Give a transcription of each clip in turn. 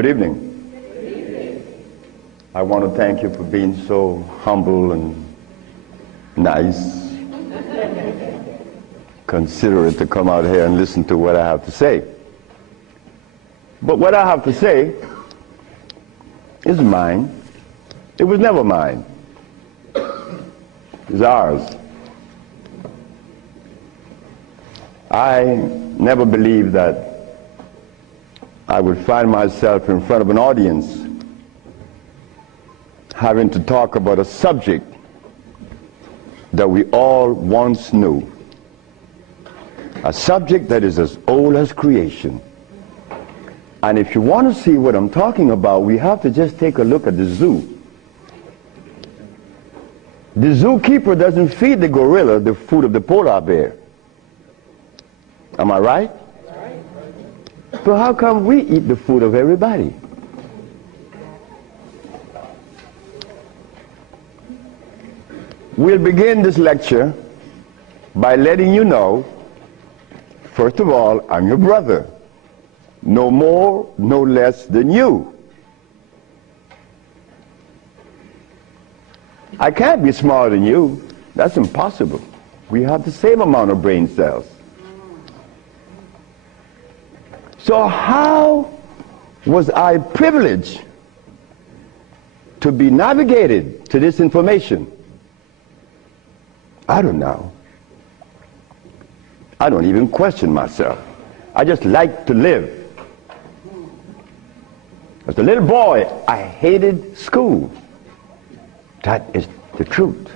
Good evening. Good evening. I want to thank you for being so humble and nice, considerate to come out here and listen to what I have to say. But what I have to say is mine. It was never mine. It's ours. I never believed that I would find myself in front of an audience having to talk about a subject that we all once knew. A subject that is as old as creation. And if you want to see what I'm talking about, we have to just take a look at the zoo. The zookeeper doesn't feed the gorilla the food of the polar bear. Am I right? So how come we eat the food of everybody? We'll begin this lecture by letting you know, first of all, I'm your brother. No more, no less than you. I can't be smarter than you. That's impossible. We have the same amount of brain cells. So how was I privileged to be navigated to this information? I don't know. I don't even question myself. I just like to live. As a little boy, I hated school. That is the truth.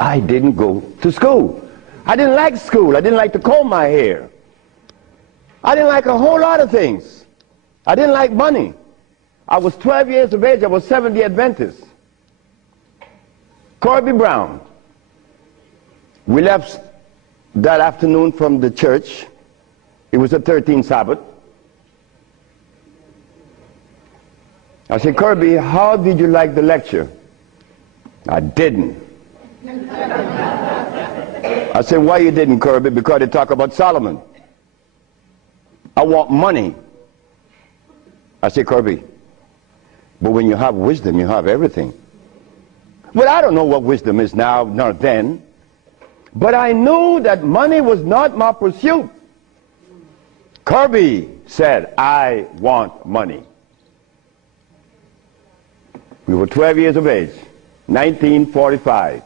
I didn't go to school. I didn't like school. I didn't like to comb my hair. I didn't like a whole lot of things. I didn't like money. I was 12 years of age. I was Seventh-day Adventist. Corby Brown. We left that afternoon from the church. It was the 13th Sabbath. I said, Kirby, how did you like the lecture? I didn't. I said, why you didn't, Kirby? Because they talk about Solomon. I want money. I said, Kirby, but when you have wisdom, you have everything. Well, I don't know what wisdom is now, nor then, but I knew that money was not my pursuit. Kirby said, I want money. We were 12 years of age, 1945.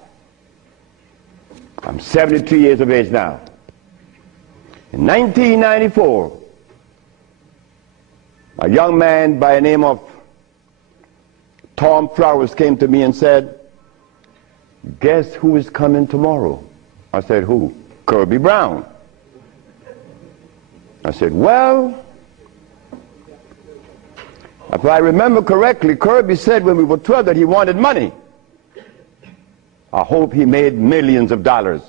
I'm 73 years of age now. In 1994, a young man by the name of Tom Flowers came to me and said, guess who is coming tomorrow? I said, who? Kirby Brown. I said, well, if I remember correctly, Kirby said when we were 12 that he wanted money. I hope he made millions of dollars.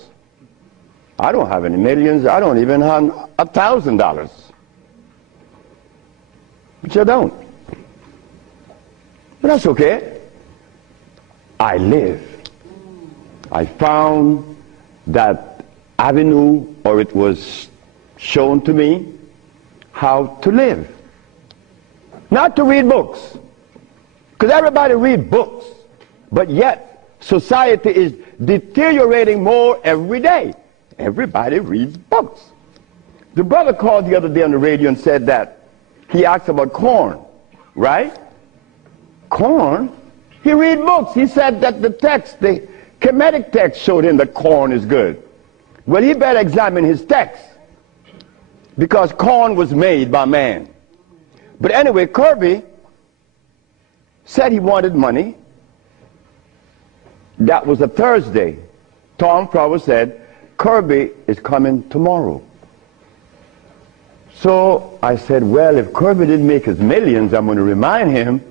I don't have any millions. I don't even have $1,000. Which I don't. But that's okay. I live. I found that avenue, or it was shown to me how to live. Not to read books. Because everybody reads books. But yet, society is deteriorating more every day. Everybody reads books. The brother called the other day on the radio and said that he asked about corn, right? Corn? He read books. He said that the text, the Kemetic text showed him that corn is good. Well, he better examine his text because corn was made by man. But anyway, Kirby said he wanted money. That was a Thursday. Tom Flowers said, Kirby is coming tomorrow. So I said, well, if Kirby didn't make his millions, I'm going to remind him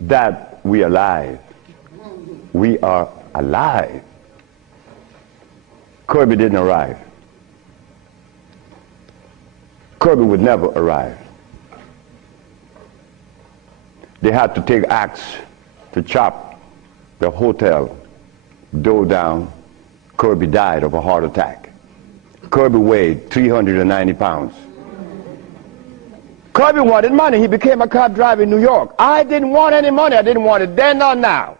that we are alive. We are alive. Kirby didn't arrive. Kirby would never arrive. They had to take axe to chop the hotel door down. Kirby died of a heart attack. Kirby weighed 390 pounds. Because he wanted money, he became a cab driver in New York. I didn't want any money. I didn't want it then nor now.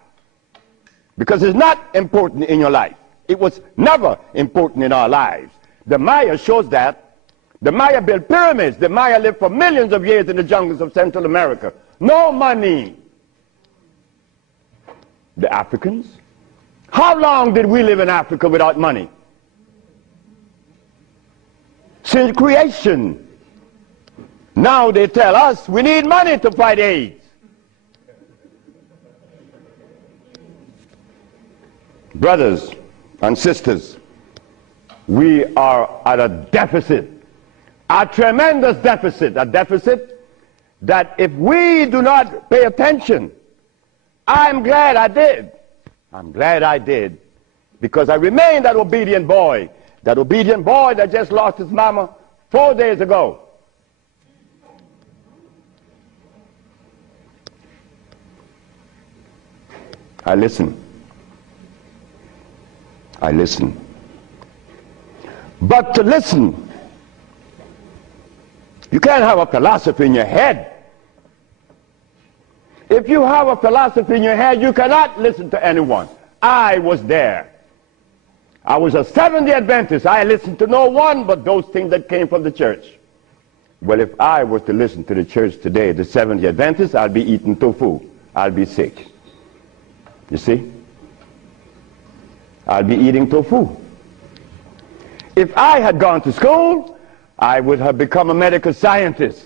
Because it's not important in your life. It was never important in our lives. The Maya shows that. The Maya built pyramids. The Maya lived for millions of years in the jungles of Central America. No money. The Africans? How long did we live in Africa without money? Since creation. Now they tell us we need money to fight AIDS. Brothers and sisters, we are at a deficit, a tremendous deficit, a deficit that if we do not pay attention, I'm glad I did. I'm glad I did, because I remained that obedient boy that just lost his mama 4 days ago. I listen. I listen. But to listen, you can't have a philosophy in your head. If you have a philosophy in your head, you cannot listen to anyone. I was there. I was a Seventh-day Adventist. I listened to no one but those things that came from the church. Well, if I was to listen to the church today, the Seventh-day Adventists, I'll be eating tofu. I'll be sick. You see? I'll be eating tofu. If I had gone to school, I would have become a medical scientist.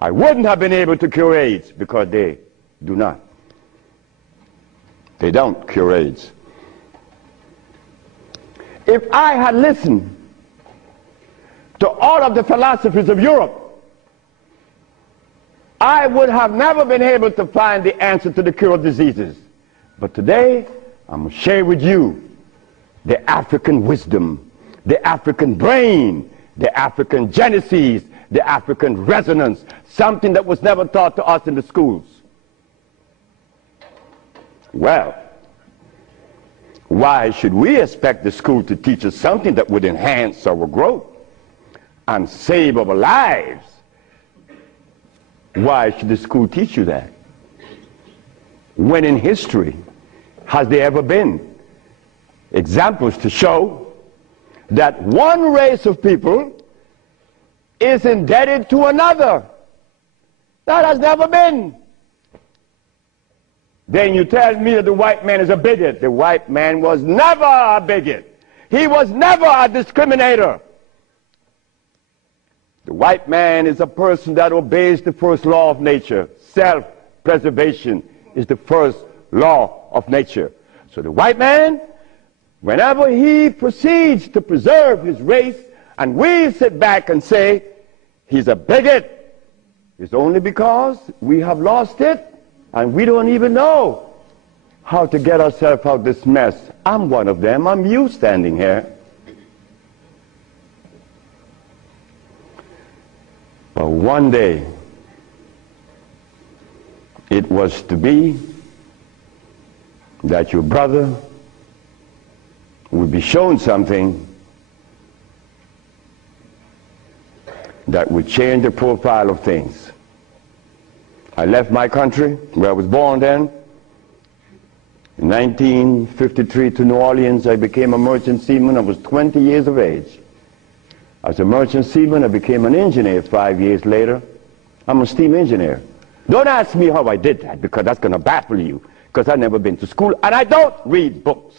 I wouldn't have been able to cure AIDS, because they do not. They don't cure AIDS. If I had listened to all of the philosophies of Europe, I would have never been able to find the answer to the cure of diseases. But today, I'm going to share with you the African wisdom, the African brain, the African genesis, the African resonance, something that was never taught to us in the schools. Well, why should we expect the school to teach us something that would enhance our growth and save our lives? Why should the school teach you that? When in history has there ever been examples to show that one race of people is indebted to another? That has never been. Then you tell me that the white man is a bigot. The white man was never a bigot. He was never a discriminator. The white man is a person that obeys the first law of nature. Self-preservation is the first law of nature. So the white man, whenever he proceeds to preserve his race, and we sit back and say he's a bigot, it's only because we have lost it and we don't even know how to get ourselves out of this mess. I'm one of them. I'm you standing here. But one day it was to be that your brother would be shown something that would change the profile of things. I left my country, where I was born then. In 1953 to New Orleans, I became a merchant seaman. I was 20 years of age. As a merchant seaman, I became an engineer 5 years later. I'm a steam engineer. Don't ask me how I did that, because that's going to baffle you, because I've never been to school, and I don't read books.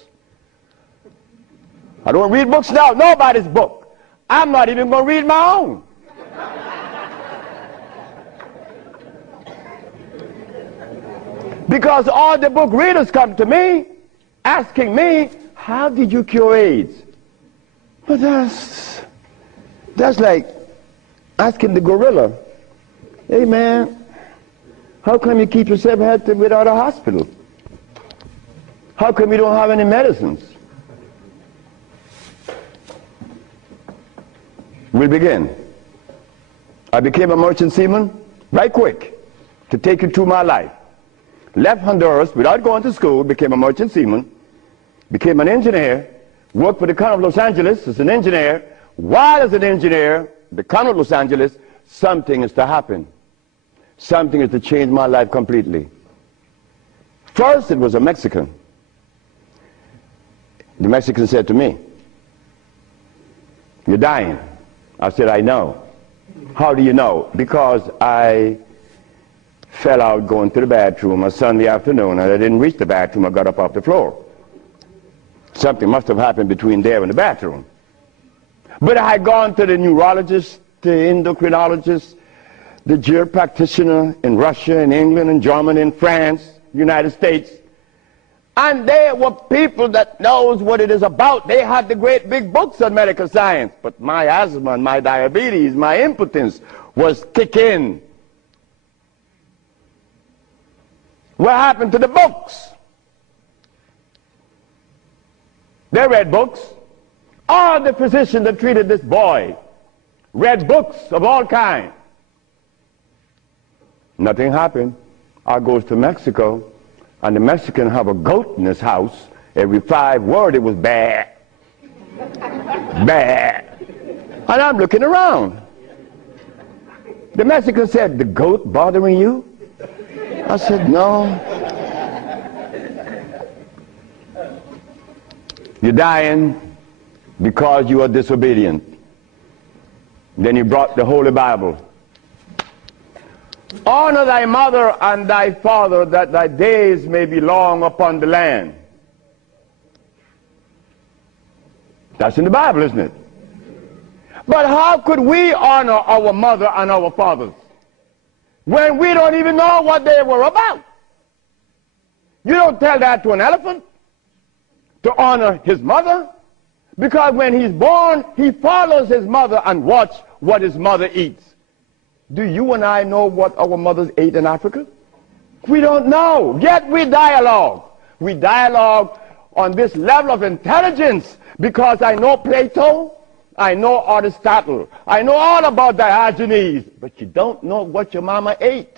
I don't read books now, nobody's book. I'm not even going to read my own. Because all the book readers come to me asking me, how did you cure AIDS? But that's like asking the gorilla, hey man, how come you keep yourself healthy without a hospital? How come you don't have any medicines? We'll begin. I became a merchant seaman right quick to take you through my life. Left Honduras without going to school, became a merchant seaman, became an engineer, worked for the County of Los Angeles as an engineer. While as an engineer, the County of Los Angeles, something is to happen. Something is to change my life completely. First, it was a Mexican. The Mexican said to me, "You're dying." I said, "I know." "How do you know?" "Because I fell out going to the bathroom a Sunday afternoon, and I didn't reach the bathroom. I got up off the floor. Something must have happened between there and the bathroom." But I had gone to the neurologist, the endocrinologist, the jail practitioner in Russia, in England, in Germany, in France, United States. And they were people that knows what it is about. They had the great big books on medical science. But my asthma and my diabetes, my impotence was kicking. What happened to the books? They read books. All the physicians that treated this boy read books of all kinds. Nothing happened. I goes to Mexico, and the Mexican have a goat in his house. Every 5 words it was bad, bad. And I'm looking around. The Mexican said, "The goat bothering you?" I said, "No." "You're dying because you are disobedient." Then he brought the Holy Bible. "Honor thy mother and thy father, that thy days may be long upon the land." That's in the Bible, isn't it? But how could we honor our mother and our fathers when we don't even know what they were about? You don't tell that to an elephant, to honor his mother, because when he's born, he follows his mother and watch what his mother eats. Do you and I know what our mothers ate in Africa? We don't know, yet we dialogue. We dialogue on this level of intelligence because I know Plato, I know Aristotle, I know all about Diogenes, but you don't know what your mama ate.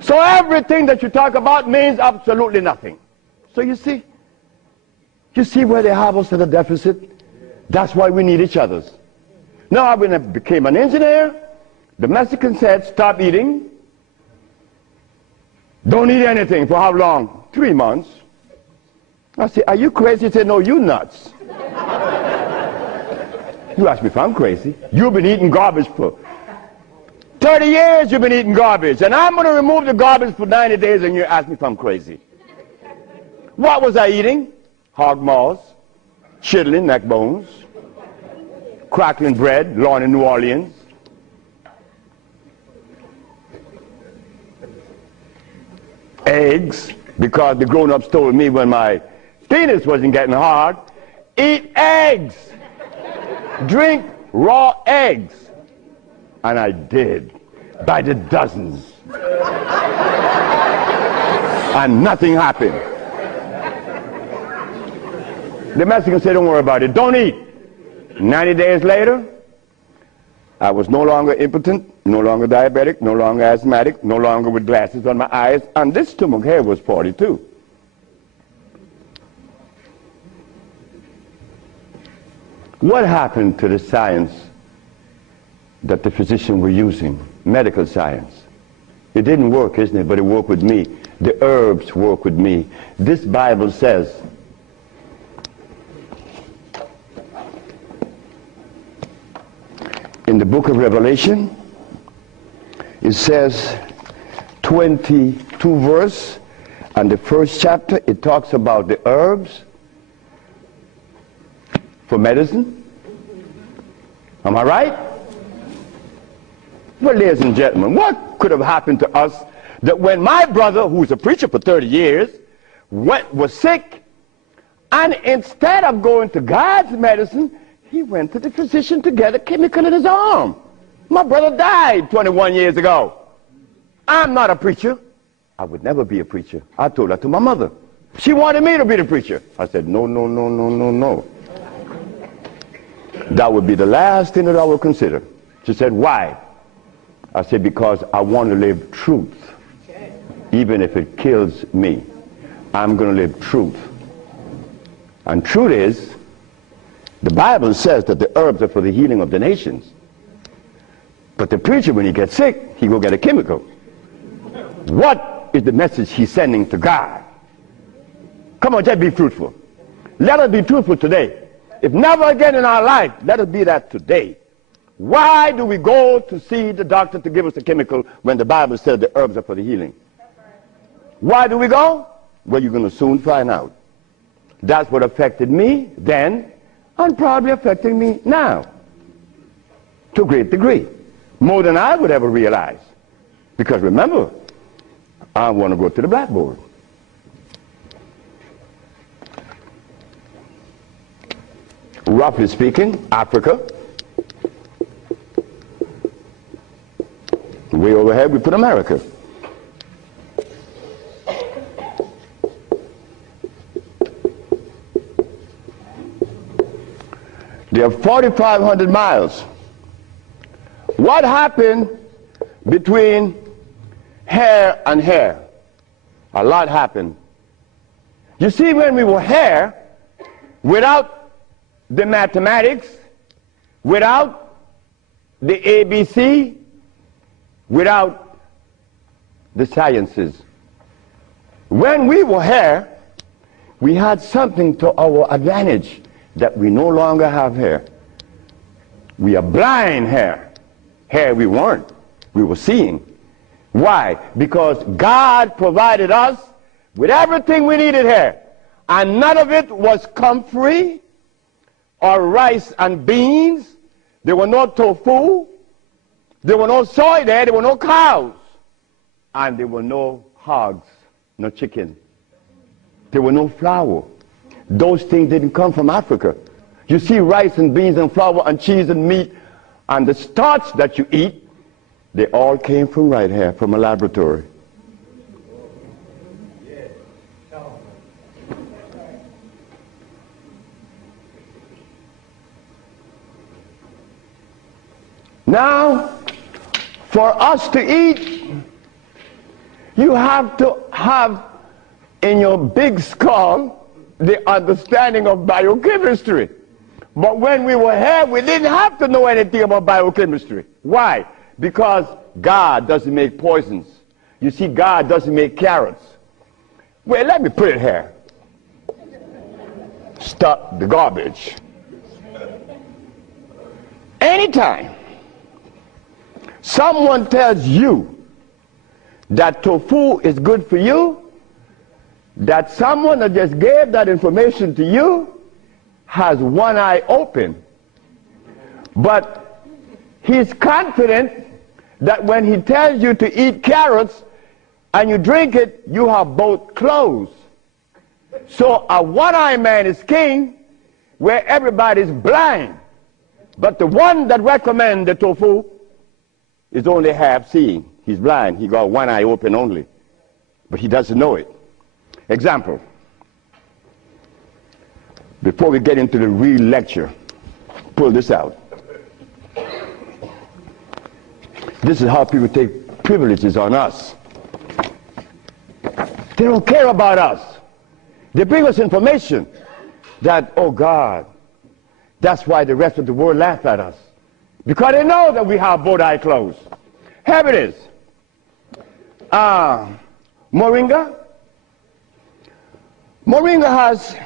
So everything that you talk about means absolutely nothing. So you see where they have us at a deficit? That's why we need each other's. Now, when I became an engineer, the Mexican said, "Stop eating. Don't eat anything." For how long? 3 months. I said, "Are you crazy?" He said, "No, you nuts." You ask me if I'm crazy. You've been eating garbage for 30 years. You've been eating garbage. And I'm going to remove the garbage for 90 days, and you ask me if I'm crazy. What was I eating? Hog maws, chitlin, neck bones, crackling bread, lawn in New Orleans. Eggs, because the grown-ups told me when my penis wasn't getting hard, eat eggs, drink raw eggs. And I did, by the dozens. And nothing happened. The Mexican said, "Don't worry about it, don't eat." 90 days later, I was no longer impotent, no longer diabetic, no longer asthmatic, no longer with glasses on my eyes, and this stomach hair was 42. What happened to the science that the physicians were using, medical science? It didn't work, isn't it? But it worked with me. The herbs work with me. This Bible says, in the book of Revelation, it says 22 verse, and the first chapter, it talks about the herbs for medicine. Am I right? Well, ladies and gentlemen, what could have happened to us that when my brother, who's a preacher for 30 years, was sick, and instead of going to God's medicine, he went to the physician to get a chemical in his arm. My brother died 21 years ago. I'm not a preacher. I would never be a preacher. I told that to my mother. She wanted me to be the preacher. I said, "No, no, no, no, no, no. That would be the last thing that I would consider." She said, "Why?" I said, "Because I want to live truth. Even if it kills me, I'm going to live truth." And truth is, the Bible says that the herbs are for the healing of the nations. But the preacher, when he gets sick, he go get a chemical. What is the message he's sending to God? Come on, just be fruitful. Let us be truthful today. If never again in our life, let us be that today. Why do we go to see the doctor to give us a chemical when the Bible says the herbs are for the healing? Why do we go? Well, you're going to soon find out. That's what affected me then and probably affecting me now to a great degree. More than I would ever realize. Because remember, I want to go to the blackboard. Roughly speaking, Africa. Way overhead, we put America. They are 4,500 miles. What happened between here and here? A lot happened. You see, when we were here, without the mathematics, without the ABC, without the sciences, when we were here, we had something to our advantage that we no longer have here. We are blind here. Here we weren't. We were seeing. Why? Because God provided us with everything we needed here. And none of it was comfrey or rice and beans. There were no tofu. There were no soy there. There were no cows. And there were no hogs, no chicken. There were no flour. Those things didn't come from Africa. You see rice and beans and flour and cheese and meat and the starch that you eat, they all came from right here, from a laboratory. Now, for us to eat, you have to have in your big skull the understanding of biochemistry. But when we were here, we didn't have to know anything about biochemistry. Why? Because God doesn't make poisons. You see, God doesn't make carrots. Well, let me put it here. Stop the garbage. Anytime someone tells you that tofu is good for you, that someone that just gave that information to you has one eye open. But he's confident that when he tells you to eat carrots and you drink it, you have both closed. So a one-eyed man is king where everybody's blind. But the one that recommends the tofu is only half seeing. He's blind. He got one eye open only. But he doesn't know it. Example. Before we get into the real lecture, pull this out. This is how people take privileges on us. They don't care about us. They bring us information that, oh God, that's why the rest of the world laughs at us. Because they know that we have both eyes closed. Here it is. Moringa. Moringa has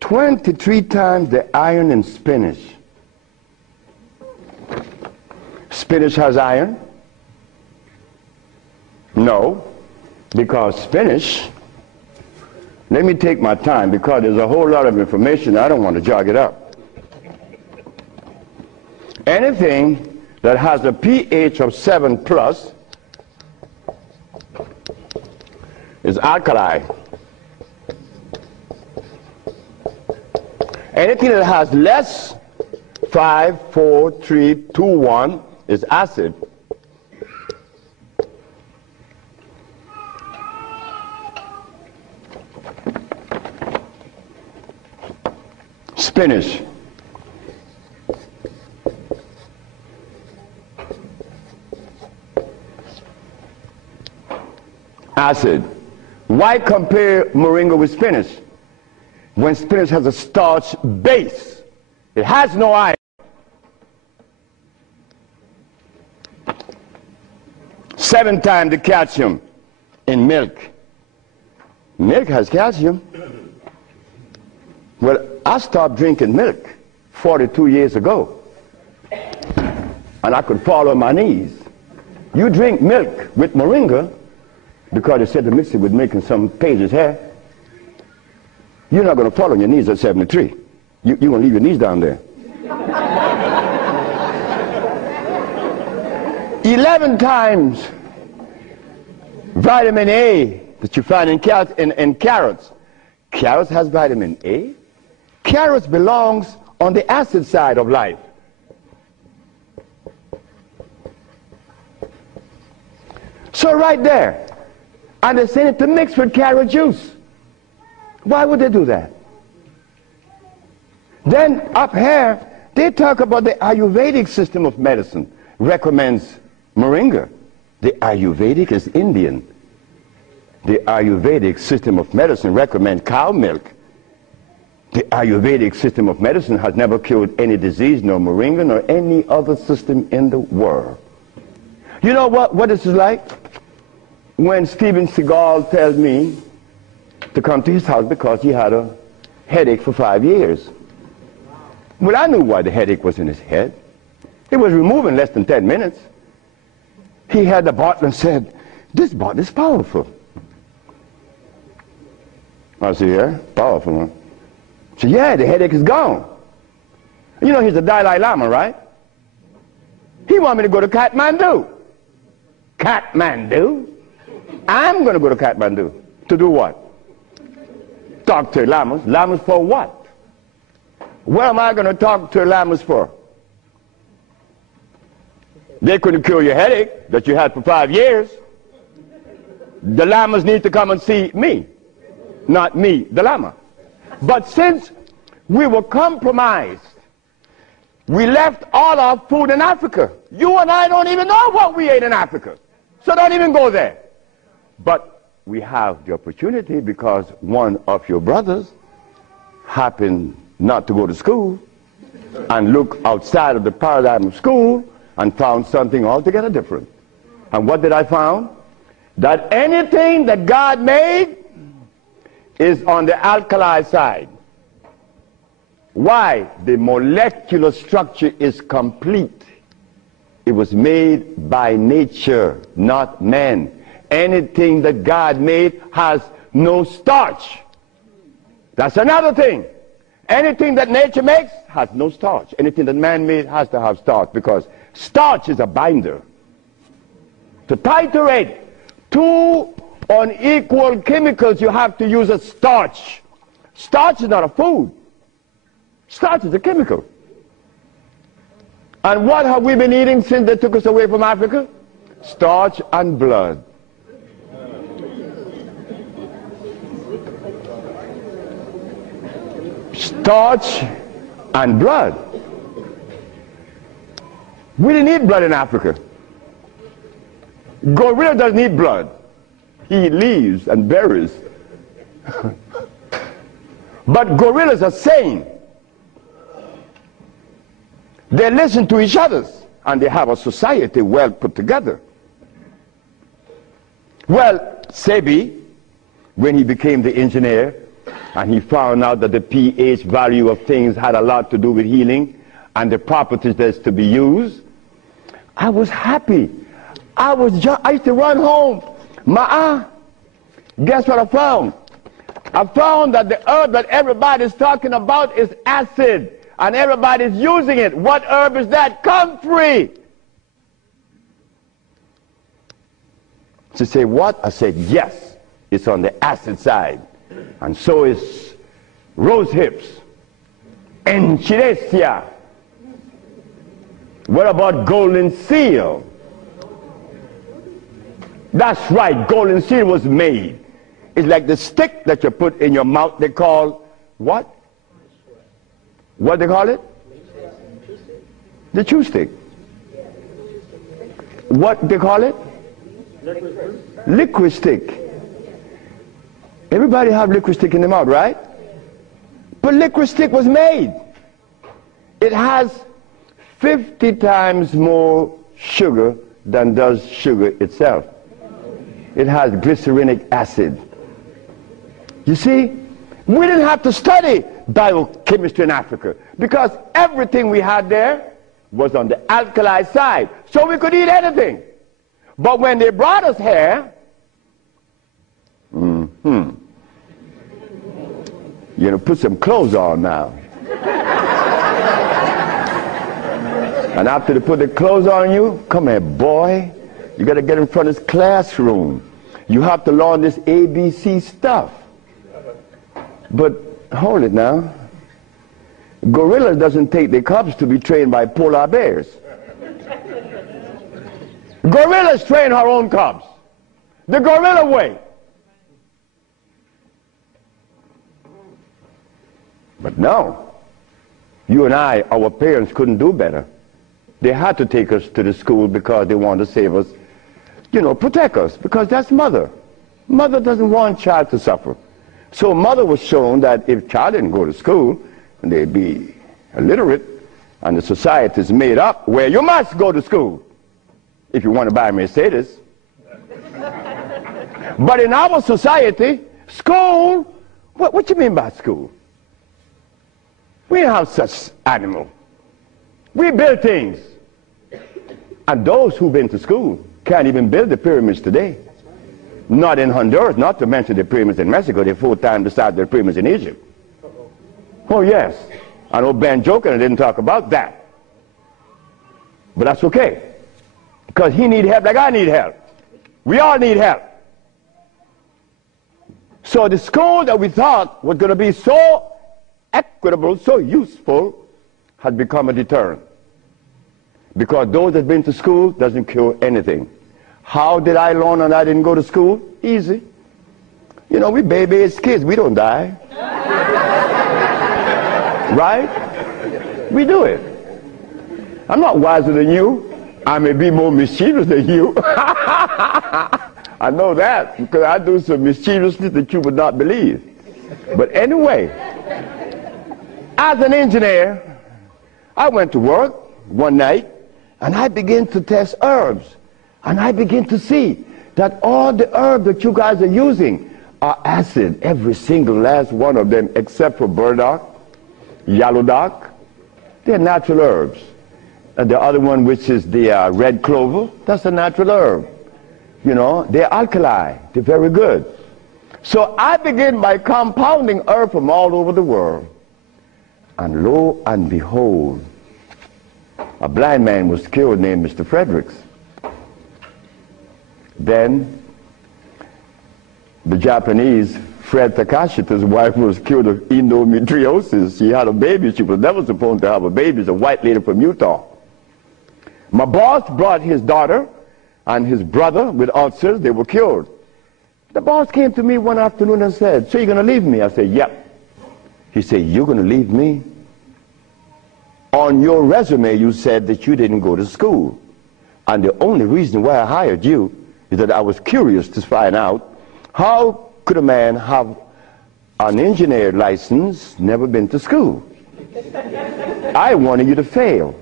23 times the iron in spinach. Spinach has iron? No, because spinach, let me take my time because there's a whole lot of information. I don't want to jog it up. Anything that has a pH of 7 plus is alkali. Anything that has less 5, 4, 3, 2, 1 is acid. Spinach. Acid. Why compare moringa with spinach? When spinach has a starch base, it has no iron. 7 times the calcium in milk. Milk has calcium. Well, I stopped drinking milk 42 years ago, and I could fall on my knees. You drink milk with moringa, because they said to mix it with milk and some pages hair, you're not going to fall on your knees at 73. You're going to leave your knees down there. 11 times vitamin A that you find in carrots. Carrots has vitamin A. Carrots belongs on the acid side of life. So right there, and they send it to mix with carrot juice. Why would they do that? Then up here, they talk about the Ayurvedic system of medicine recommends moringa. The Ayurvedic is Indian. The Ayurvedic system of medicine recommends cow milk. The Ayurvedic system of medicine has never cured any disease, nor moringa, nor any other system in the world. You know what this is like? When Steven Seagal tells me to come to his house because he had a headache for 5 years. Well, I knew why the headache was in his head. It was removed in less than 10 minutes. He had the bottle and said, "This bottle is powerful." I said, "Yeah, powerful, huh?" He said, "Yeah, the headache is gone." You know, he's the Dalai Lama, right? He wanted me to go to Kathmandu. Kathmandu? I'm going to go to Kathmandu. To do what? Talk to lamas. Lamas for what? What am I going to talk to lamas for? They couldn't cure your headache that you had for 5 years. The lamas need to come and see me, not me, the lama. But since we were compromised, we left all our food in Africa. You and I don't even know what we ate in Africa. So don't even go there. But we have the opportunity because one of your brothers happened not to go to school and look outside of the paradigm of school and found something altogether different. And what did I find? That anything that God made is on the alkali side. Why? The molecular structure is complete. It was made by nature, not man. Anything that God made has no starch. That's another thing. Anything that nature makes has no starch. Anything that man made has to have starch, because starch is a binder. To titrate two unequal chemicals, you have to use a starch. Starch is not a food. Starch is a chemical. And what have we been eating since they took us away from Africa? Starch and blood. Starch and blood. We didn't eat blood in Africa. Gorilla doesn't eat blood. He eats leaves and berries. But gorillas are sane. They listen to each other, and they have a society well put together. Well, Sebi, when he became the engineer, and he found out that the pH value of things had a lot to do with healing and the properties that's to be used, I was happy. I used to run home. Guess what I found? I found that the herb that everybody's talking about is acid, and everybody's using it. What herb is that? Comfrey. She said, what? I said, yes, it's on the acid side. And so is rose hips, enchirecia. What about golden seal? That's right, golden seal was made. It's like the stick that you put in your mouth. They call what? What they call it? The chew stick. What they call it? Liquid stick. Everybody have liquid stick in the mouth, right? But liquid stick was made. It has 50 times more sugar than does sugar itself. It has glycerinic acid. You see, we didn't have to study biochemistry in Africa because everything we had there was on the alkali side, so we could eat anything. But when they brought us here, you know, put some clothes on now. And after they put the clothes on you, come here, boy, you got to get in front of this classroom. You have to learn this ABC stuff. But hold it now. Gorillas doesn't take their cubs to be trained by polar bears. Gorillas train her own cubs. The gorilla way. But no, you and I, our parents couldn't do better. They had to take us to the school because they wanted to save us, you know, protect us, because that's mother. Mother doesn't want child to suffer. So mother was shown that if child didn't go to school, they'd be illiterate, and the society is made up where you must go to school if you want to buy a Mercedes. But in our society, school, what you mean by school? We don't have such animal. We build things. And those who've been to school can't even build the pyramids today. Not in Honduras, not to mention the pyramids in Mexico. They're 4 times the size of the pyramids in Egypt. Oh yes. I know Ben joking and didn't talk about that. But that's okay. Because he needs help like I need help. We all need help. So the school that we thought was going to be so equitable, so useful, has become a deterrent. Because those that have been to school doesn't cure anything. How did I learn and I didn't go to school? Easy. You know, we baby-aged kids, we don't die. Right? We do it. I'm not wiser than you. I may be more mischievous than you. I know that because I do some mischievousness that you would not believe. But anyway, as an engineer, I went to work one night and I began to test herbs. And I began to see that all the herbs that you guys are using are acid, every single last one of them, except for burdock, yellow dock. They're natural herbs. And the other one, which is the red clover, that's a natural herb. You know, they're alkali. They're very good. So I began by compounding herbs from all over the world. And lo and behold, a blind man was killed named Mr. Fredericks. Then the Japanese, Fred Takashita's wife, was killed of endometriosis. She had a baby. She was never supposed to have a baby. It's a white lady from Utah. My boss brought his daughter and his brother with ulcers. They were cured. The boss came to me one afternoon and said, "So you're going to leave me?" I said, "Yep." He said, "You're going to leave me? On your resume, you said that you didn't go to school. And the only reason why I hired you is that I was curious to find out how could a man have an engineer license, never been to school. I wanted you to fail.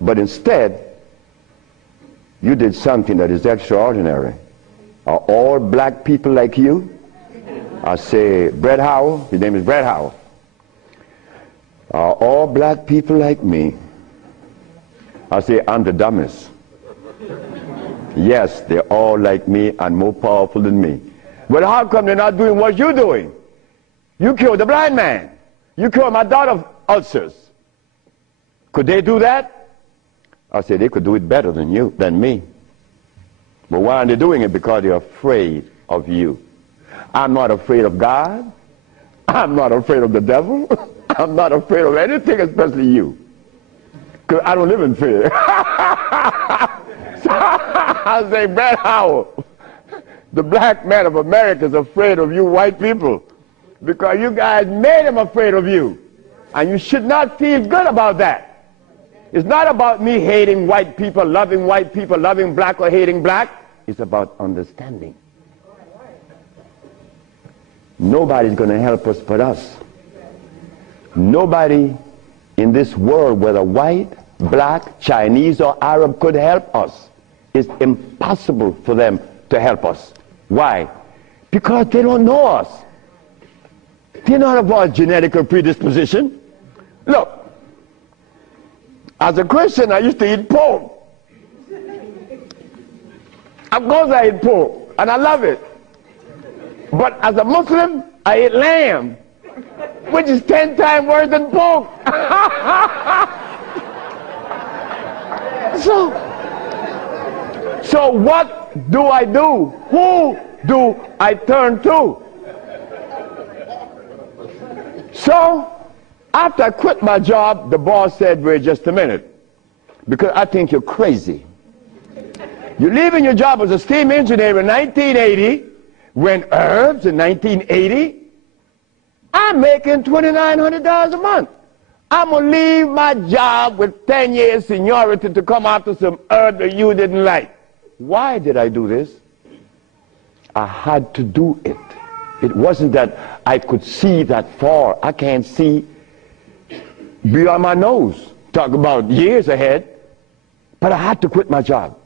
But instead, you did something that is extraordinary. Are all black people like you?" I say, "Brett Howell," his name is Brett Howell. "Are all black people like me?" I say, "I'm the dumbest." "Yes, they're all like me and more powerful than me." "But how come they're not doing what you're doing? You killed the blind man. You killed my daughter's ulcers. Could they do that?" I said, "They could do it better than you, than me. But why aren't they doing it? Because they're afraid of you. I'm not afraid of God. I'm not afraid of the devil. I'm not afraid of anything, especially you. Because I don't live in fear." So I say, "Brett Howell, the black man of America is afraid of you white people because you guys made him afraid of you. And you should not feel good about that. It's not about me hating white people, loving black or hating black. It's about understanding. Nobody's going to help us but us. Nobody in this world, whether white, black, Chinese, or Arab, could help us it's impossible for them to help us. Why? Because they don't know us. They don't have our genetic predisposition. Look, as a Christian, I used to eat pork. Of course I eat pork, and I love it. But as a Muslim, I eat lamb, which is 10 times worse than pork. So what do I do? Who do I turn to? So after I quit my job, the boss said, wait just a minute, because I think you're crazy. You're leaving your job as a steam engineer in 1980, when herbs in 1980, I'm making $2,900 a month. I'm going to leave my job with 10 years seniority to come after some herb that you didn't like. Why did I do this? I had to do it. It wasn't that I could see that far. I can't see beyond my nose. Talk about years ahead. But I had to quit my job.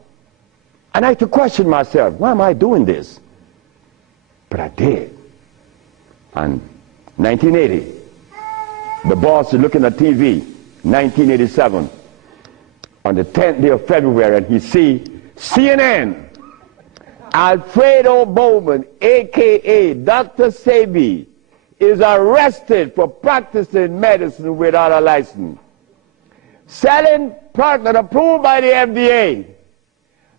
And I had to question myself, why am I doing this? But I did. And 1980, the boss is looking at TV, 1987, on the 10th day of February, and he see CNN, Alfredo Bowman, a.k.a. Dr. Sebi, is arrested for practicing medicine without a license, selling product not approved by the FDA,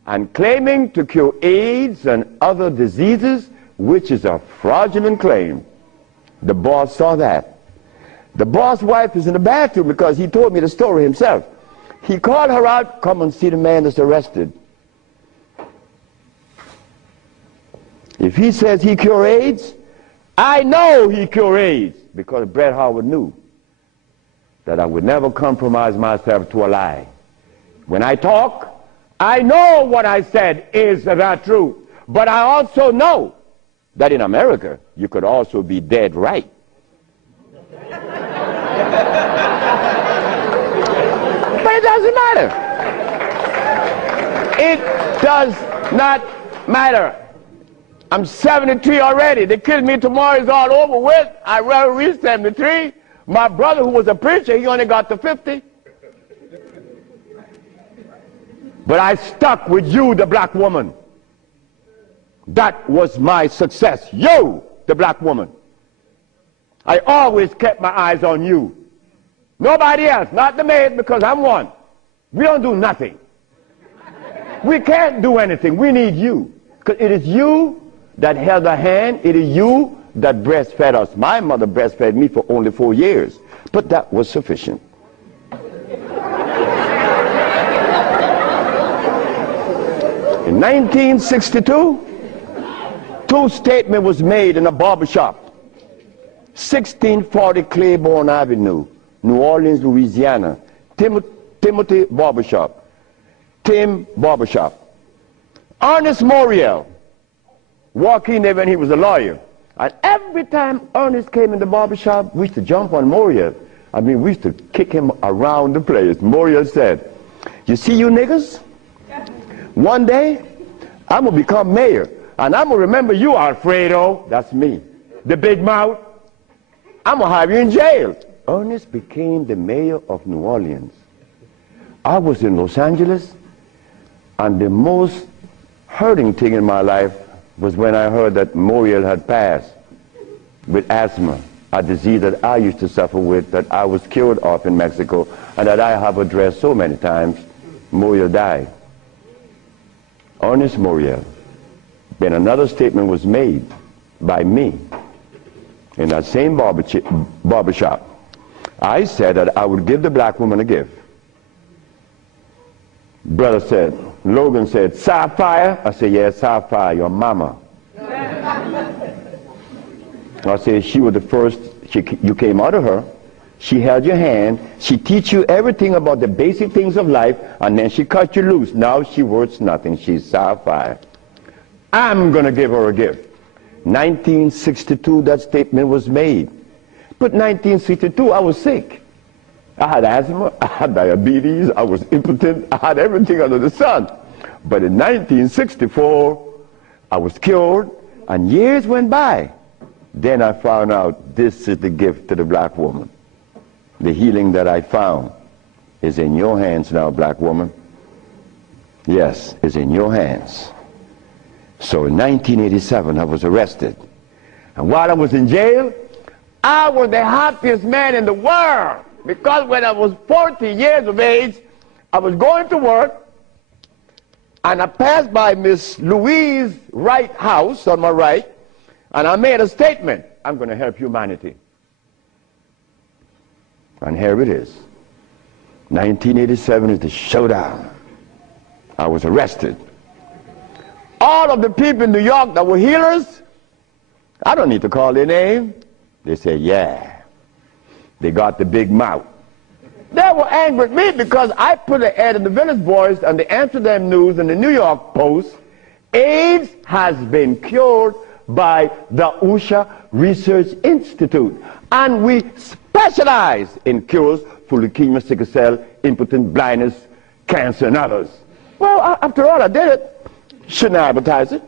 and claiming to cure AIDS and other diseases, which is a fraudulent claim. The boss saw that. The boss' wife is in the bathroom because he told me the story himself. He called her out, come and see the man that's arrested. If he says he cure AIDS, I know he cure AIDS, because Bret Howard knew that I would never compromise myself to a lie. When I talk, I know what I said is the truth, but I also know that in America, you could also be dead right. But it doesn't matter. It does not matter. I'm 73 already. They killed me tomorrow, it's all over with. I rather reach 73. My brother, who was a preacher, he only got to 50. But I stuck with you, the black woman. That was my success. You, the black woman. I always kept my eyes on you. Nobody else, not the maid, because I'm one. We don't do nothing. We can't do anything. We need you. Because it is you that held a hand. It is you that breastfed us. My mother breastfed me for only 4 years. But that was sufficient. In 1962, two statements was made in a barbershop. 1640 Claiborne Avenue, New Orleans, Louisiana. Timothy Barbershop. Tim Barbershop. Ernest Moriel walked in there when he was a lawyer. And every time Ernest came in the barbershop, we used to jump on Moriel. I mean, we used to kick him around the place. Moriel said, you see you niggas? One day, I'm going to become mayor. And I'm going to remember you, Alfredo. That's me. The big mouth. I'm going to have you in jail. Ernest became the mayor of New Orleans. I was in Los Angeles, and the most hurting thing in my life was when I heard that Moriel had passed with asthma, a disease that I used to suffer with, that I was cured of in Mexico, and that I have addressed so many times. Moriel died. Ernest Moriel. Then another statement was made by me in that same barbershop. I said that I would give the black woman a gift. Brother said, Logan said, Sapphire? I said, yes, Sapphire, your mama. I said, she was the first, you came out of her. She held your hand. She teach you everything about the basic things of life, and then she cut you loose. Now she worth nothing. She's Sapphire. I'm going to give her a gift. 1962, that statement was made. But 1962, I was sick. I had asthma, I had diabetes, I was impotent, I had everything under the sun. But in 1964, I was cured, and years went by. Then I found out this is the gift to the black woman. The healing that I found is in your hands now, black woman. Yes, it's in your hands. So in 1987, I was arrested. And while I was in jail, I was the happiest man in the world. Because when I was 40 years of age, I was going to work, and I passed by Miss Louise Wright's house on my right, and I made a statement: I'm going to help humanity. And here it is. 1987 is the showdown. I was arrested. All of the people in New York that were healers, I don't need to call their name. They said, yeah. They got the big mouth. They were angry at me because I put an ad in the Village Voice and the Amsterdam News and the New York Post. AIDS has been cured by the USHA Research Institute. And we specialize in cures for leukemia, sickle cell, impotence, blindness, cancer, and others. Well, after all, I did it. Shouldn't I advertise it?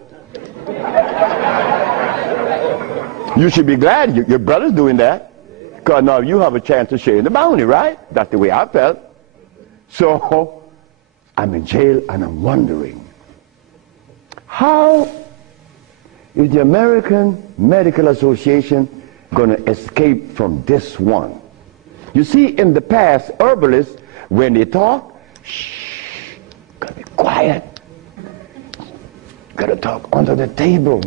You should be glad your brother's doing that, because now you have a chance to share in the bounty, right? That's the way I felt. So I'm in jail, and I'm wondering, how is the American Medical Association going to escape from this one? You see, in the past, herbalists, when they talk, shh, gotta be quiet. Gotta talk under the table,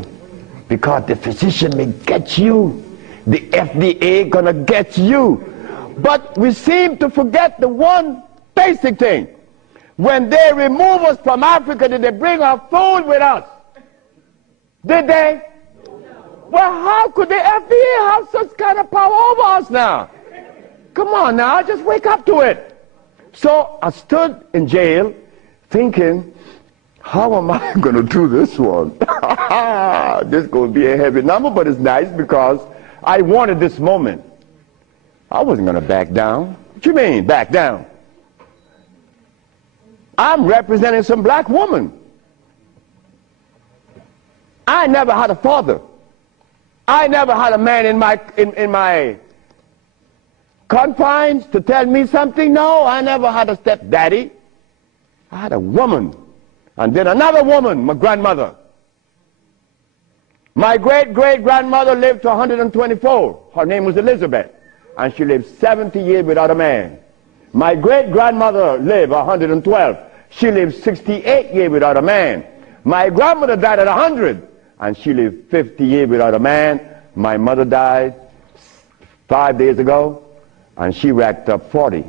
because the physician may get you. The FDA gonna get you. But we seem to forget the one basic thing. When they remove us from Africa, did they bring our food with us? Did they? Well, how could the FDA have such kind of power over us now? Come on now, just wake up to it. So I stood in jail thinking, how am I going to do this one? This is going to be a heavy number, but it's nice because I wanted this moment. I wasn't going to back down. What you mean, back down? I'm representing some black woman. I never had a father. I never had a man in my confines to tell me something. No, I never had a stepdaddy. I had a woman. And then another woman, my grandmother. My great-great-grandmother lived to 124. Her name was Elizabeth. And she lived 70 years without a man. My great-grandmother lived 112. She lived 68 years without a man. My grandmother died at 100. And she lived 50 years without a man. My mother died 5 days ago. And she racked up 40.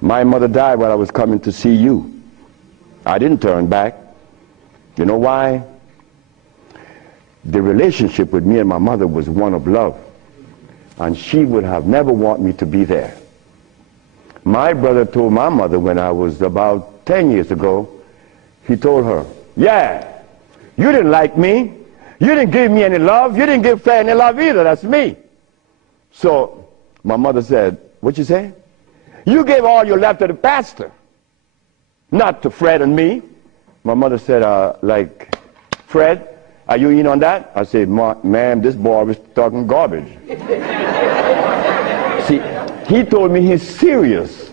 My mother died while I was coming to see you. I didn't turn back. You know why? The relationship with me and my mother was one of love. And she would have never wanted me to be there. My brother told my mother when I was about 10 years ago, he told her, yeah, you didn't like me. You didn't give me any love. You didn't give Fred any love either. That's me. So my mother said, what you say? You gave all your love to the pastor, not to Fred and me. My mother said, like, Fred, are you in on that? I said, ma'am, this boy was talking garbage. See, he told me he's serious.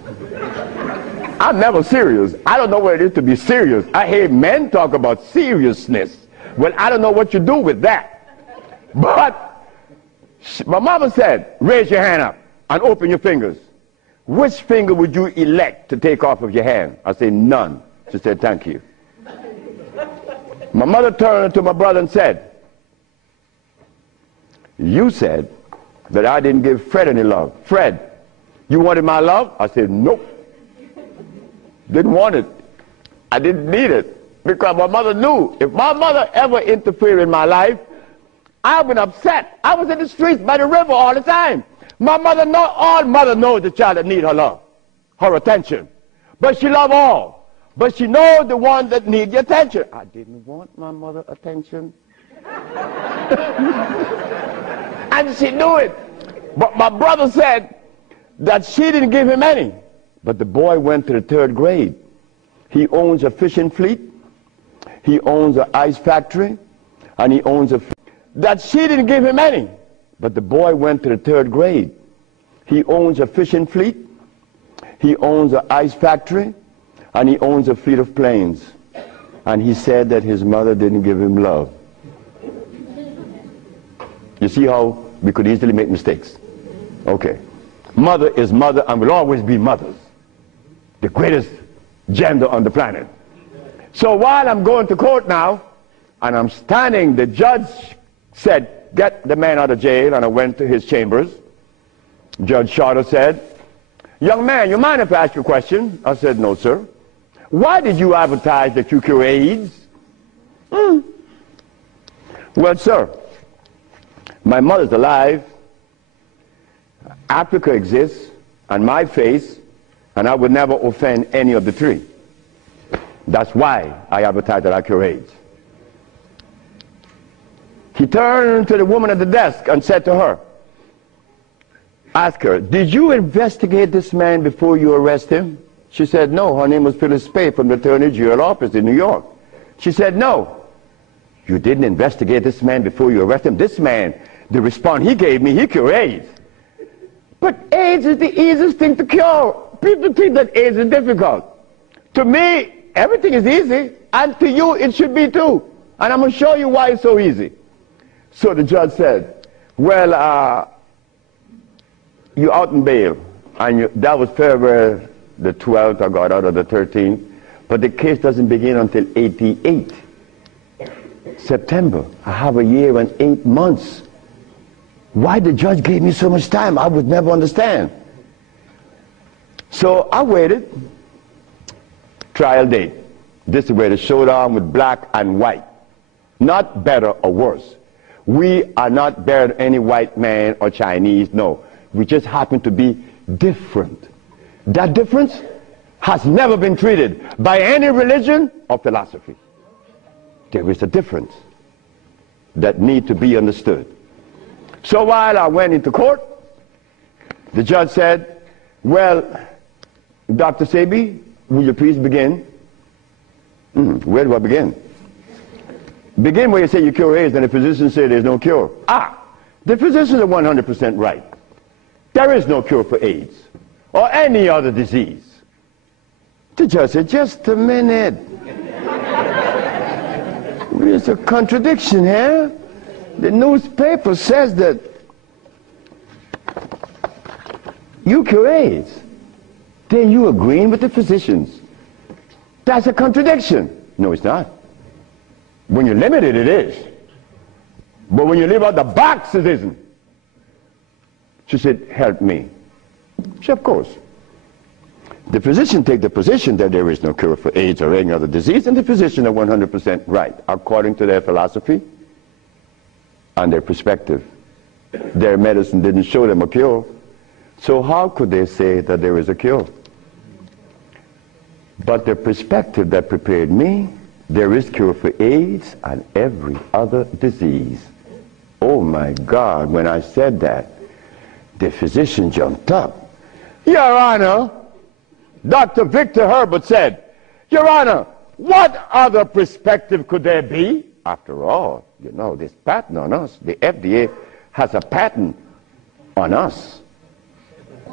I'm never serious. I don't know what it is to be serious. I hear men talk about seriousness. Well, I don't know what you do with that. But my mama said, raise your hand up and open your fingers. Which finger would you elect to take off of your hand? I said, none. She said, thank you. My mother turned to my brother and said, you said that I didn't give Fred any love. Fred, you wanted my love? I said, nope. Didn't want it. I didn't need it. Because my mother knew if my mother ever interfered in my life, I would be upset. I was in the streets by the river all the time. My mother knows, all mother knows the child that need her love, her attention. But she loves all. But she knows the one that needs the attention. I didn't want my mother attention. And she knew it. But my brother said that she didn't give him any. But the boy went to the 3rd grade. He owns a fishing fleet. He owns an ice factory. And he owns a... That she didn't give him any. But the boy went to the 3rd grade. He owns a fishing fleet. He owns an ice factory. And he owns a fleet of planes. And he said that his mother didn't give him love. You see how we could easily make mistakes? Okay. Mother is mother and will always be mothers. The greatest gender on the planet. So while I'm going to court now, and I'm standing, the judge said, get the man out of jail, and I went to his chambers. Judge Shorter said, young man, you mind if I ask you a question? I said, no, sir. Why did you advertise that you cure AIDS? Well, sir, my mother's alive, Africa exists, and my face, and I would never offend any of the three. That's why I advertise that I cure AIDS. He turned to the woman at the desk and said to her, ask her, did you investigate this man before you arrest him? She said, no. Her name was Phyllis Spade from the Attorney General office in New York. She said, no. You didn't investigate this man before you arrest him? This man, the response he gave me, he cured AIDS. But AIDS is the easiest thing to cure. People think that AIDS is difficult. To me, everything is easy, and to you it should be too. And I'm going to show you why it's so easy. So the judge said, well, you're out in bail. And that was February the 12th, I got out of the 13th. But the case doesn't begin until 88. September. I have a year and 8 months. Why the judge gave me so much time, I would never understand. So I waited. Trial date. This is where the showdown with black and white. Not better or worse. We are not better than any white man or Chinese, no. We just happen to be different. That difference has never been treated by any religion or philosophy. There is a difference that needs to be understood. So while I went into court, the judge said, well, Dr. Sebi, will you please begin? Where do I begin? Begin where you say you cure AIDS and the physicians say there's no cure. The physicians are 100% right. There is no cure for AIDS or any other disease. The judge said, just a minute. There's a contradiction here. The newspaper says that you cure AIDS. Then you agreeing with the physicians. That's a contradiction. No, it's not. When you're limited, it is. But when you leave out the box, it isn't. She said, help me. She said, of course. The physician take the position that there is no cure for AIDS or any other disease, and the physician are 100% right, according to their philosophy and their perspective. Their medicine didn't show them a cure. So how could they say that there is a cure? But the perspective that prepared me, there is cure for AIDS and every other disease. Oh my God, when I said that, the physician jumped up. Your Honor, Dr. Victor Herbert said, Your Honor, what other perspective could there be? After all, you know, this patent on us, the FDA has a patent on us.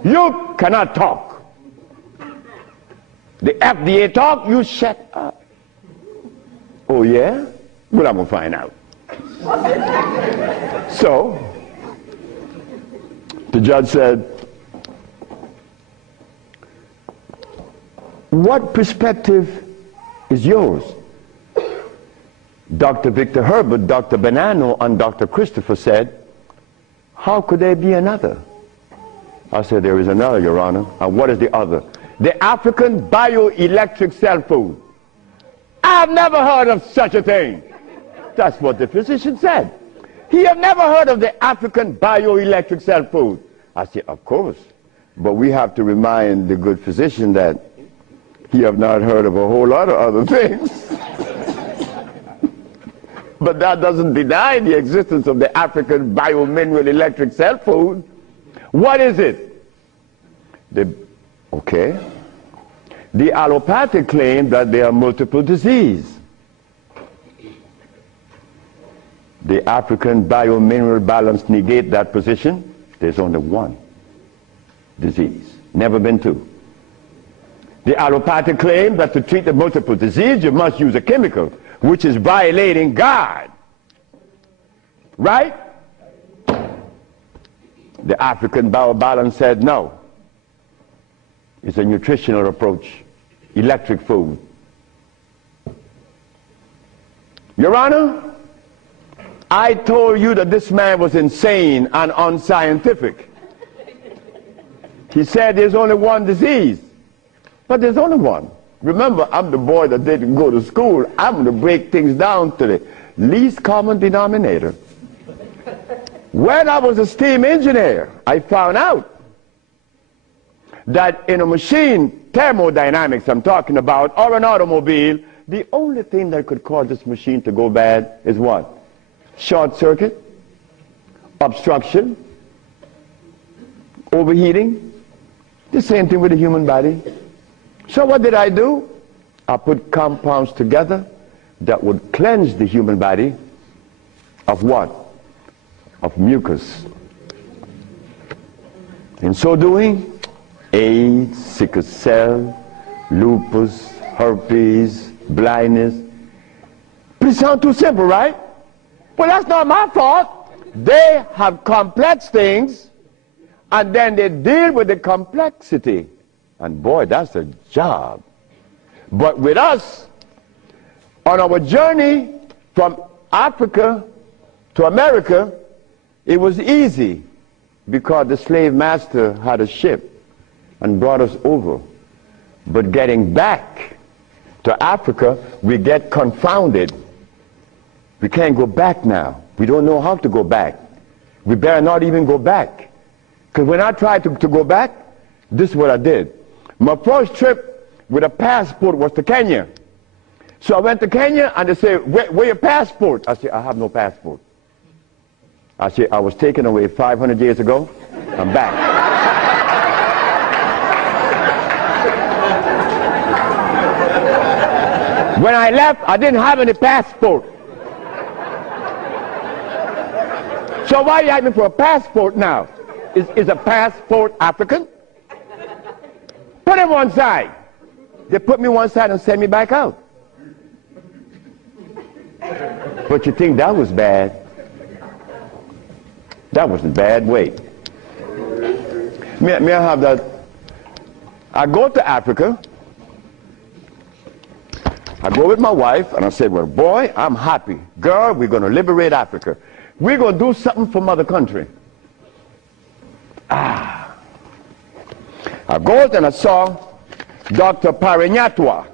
You cannot talk. The FDA talk, you shut up. Oh yeah? Well, I'm going to find out. So, the judge said, what perspective is yours? Dr. Victor Herbert, Dr. Bonanno, and Dr. Christopher said, how could there be another? I said, there is another, Your Honor. And what is the other? The African bioelectric cell food. I've never heard of such a thing. That's what the physician said. He had never heard of the African bioelectric cell food. I said, of course. But we have to remind the good physician that he have not heard of a whole lot of other things. But that doesn't deny the existence of the African biomineral electric cell food. What is it? Okay. The allopathic claim that there are multiple diseases. The African biomineral balance negate that position. There's only one disease, never been two. The allopathic claim that to treat the multiple disease you must use a chemical, which is violating God. Right? The African biobalance said no. It's a nutritional approach, electric food. Your Honor, I told you that this man was insane and unscientific. He said there's only one disease, but there's only one. Remember, I'm the boy that didn't go to school. I'm going to break things down to the least common denominator. When I was a steam engineer, I found out that in a machine, thermodynamics I'm talking about, or an automobile, the only thing that could cause this machine to go bad is what? Short circuit, obstruction, overheating. The same thing with the human body. So what did I do? I put compounds together that would cleanse the human body of what? Of mucus. In so doing, AIDS, sickle cell, lupus, herpes, blindness. It sounds too simple, right? Well, that's not my fault. They have complex things, and then they deal with the complexity. And boy, that's a job. But with us, on our journey from Africa to America, it was easy because the slave master had a ship and brought us over. But getting back to Africa, we get confounded. We can't go back now. We don't know how to go back. We better not even go back. Because when I tried to go back, this is what I did. My first trip with a passport was to Kenya. So I went to Kenya and they said, where your passport? I said, I have no passport. I said, I was taken away 500 years ago. I'm back. When I left, I didn't have any passport. So why are you asking me for a passport now? Is a passport African? Put him one side. They put me one side and sent me back out. But you think that was bad? That was a bad way. May I have that? I go to Africa. I go with my wife and I said, well, boy, I'm happy. Girl, we're going to liberate Africa. We're going to do something for mother country. I go and I saw Dr. Parinyatwa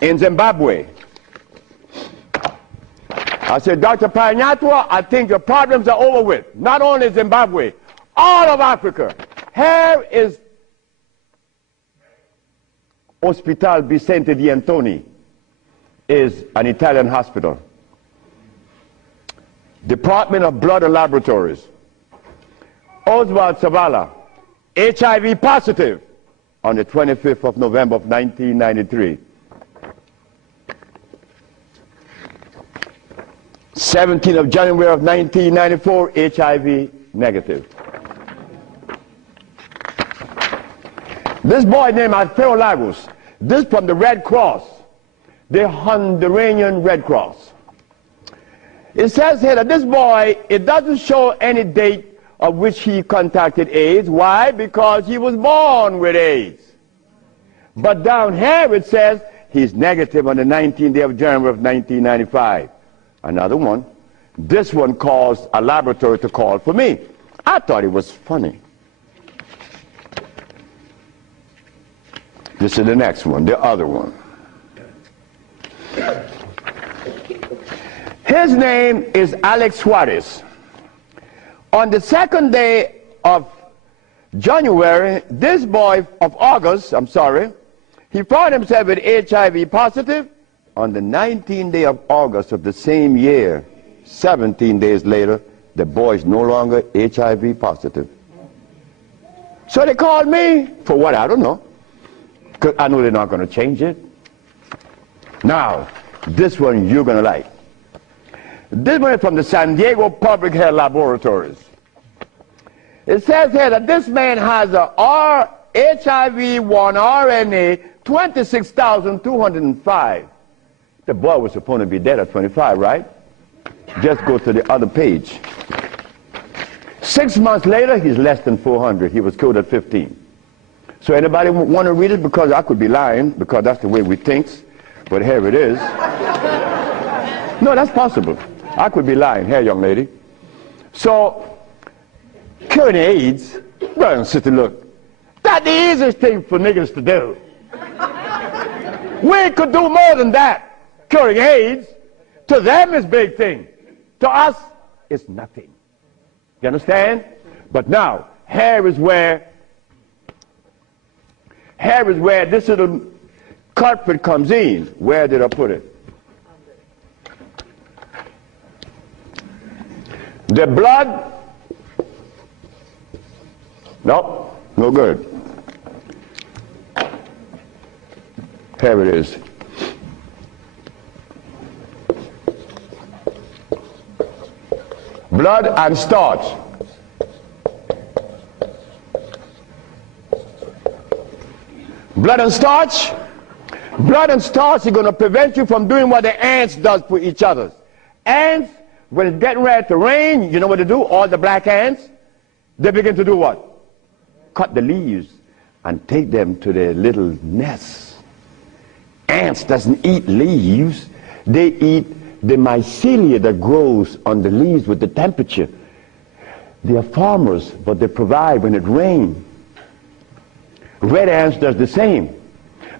in Zimbabwe. I said, Dr. Parinyatwa, I think your problems are over with. Not only Zimbabwe, all of Africa. Here is Hospital Vicente di Antoni, is an Italian hospital. Department of Blood and Laboratories. Oswald Savala, HIV positive on the 25th of November of 1993. 17th of January of 1994, HIV negative. This boy named Alfeo Lagos, this from the Red Cross, the Honduran Red Cross. It says here that this boy, it doesn't show any date of which he contracted AIDS. Why? Because he was born with AIDS. But down here it says he's negative on the 19th day of January of 1995. Another one. This one caused a laboratory to call for me. I thought it was funny. This is the next one, the other one. His name is Alex Suarez. On the second day of January, this boy of August, he found himself with HIV positive. On the 19th day of August of the same year, 17 days later, the boy is no longer HIV positive. So they called me for what? I don't know. because I know they're not going to change it. Now, this one you're going to like. This one is from the San Diego Public Health Laboratories. It says here that this man has a HIV-1 RNA 26,205. The boy was supposed to be dead at 25, right? Just go to the other page. 6 months later, he's less than 400. He was killed at 15. So anybody want to read it? Because I could be lying, because that's the way we think. But here it is. No, that's possible. I could be lying. Here, young lady. So, curing AIDS, brother and sister, look, that's the easiest thing for niggas to do. We could do more than that. Curing AIDS, to them is big thing. To us, it's nothing. You understand? But now, here is where this little culprit comes in. Where did I put it? The blood, nope, no good. Here it is. Blood and starch. Blood and starch. Blood and starch is going to prevent you from doing what the ants does for each other. Ants, when it's getting ready to rain, you know what they do? All the black ants, they begin to do what? Cut the leaves and take them to their little nests. Ants doesn't eat leaves. They eat the mycelia that grows on the leaves with the temperature. They are farmers, but they provide when it rains. Red ants does the same.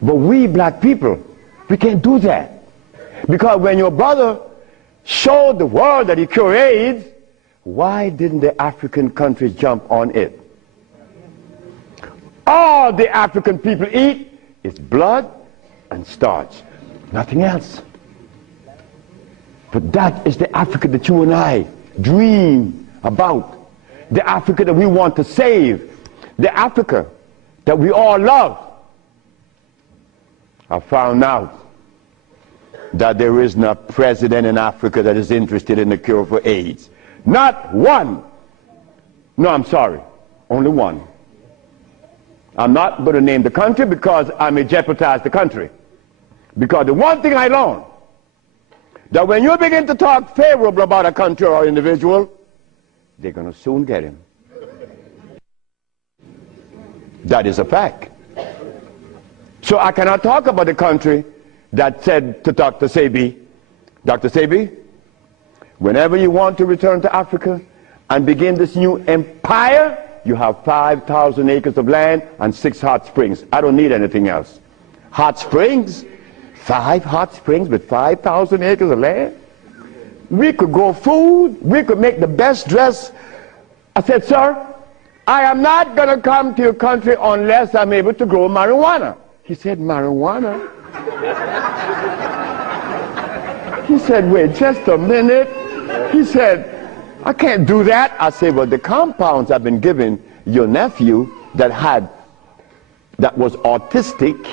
But we black people, we can't do that. Because when your brother showed the world that he cured AIDS, why didn't the African countries jump on it? All the African people eat is blood and starch, nothing else. But that is the Africa that you and I dream about. The Africa that we want to save. The Africa that we all love. I found out that there isn't a president in Africa that is interested in the cure for AIDS. Not one. No, I'm sorry. Only one. I'm not going to name the country because I may jeopardize the country. Because the one thing I learned, that when you begin to talk favorable about a country or individual, they're going to soon get him. That is a fact. So I cannot talk about the country that said to Dr. Sebi, Dr. Sebi, whenever you want to return to Africa and begin this new empire, you have 5,000 acres of land and 6 hot springs. I don't need anything else. Hot springs? 5 hot springs with 5,000 acres of land? We could grow food. We could make the best dress. I said, sir, I am not going to come to your country unless I'm able to grow marijuana. He said, marijuana? He said, wait just a minute. He said, I can't do that. I said, well, the compounds I've been giving your nephew that was autistic,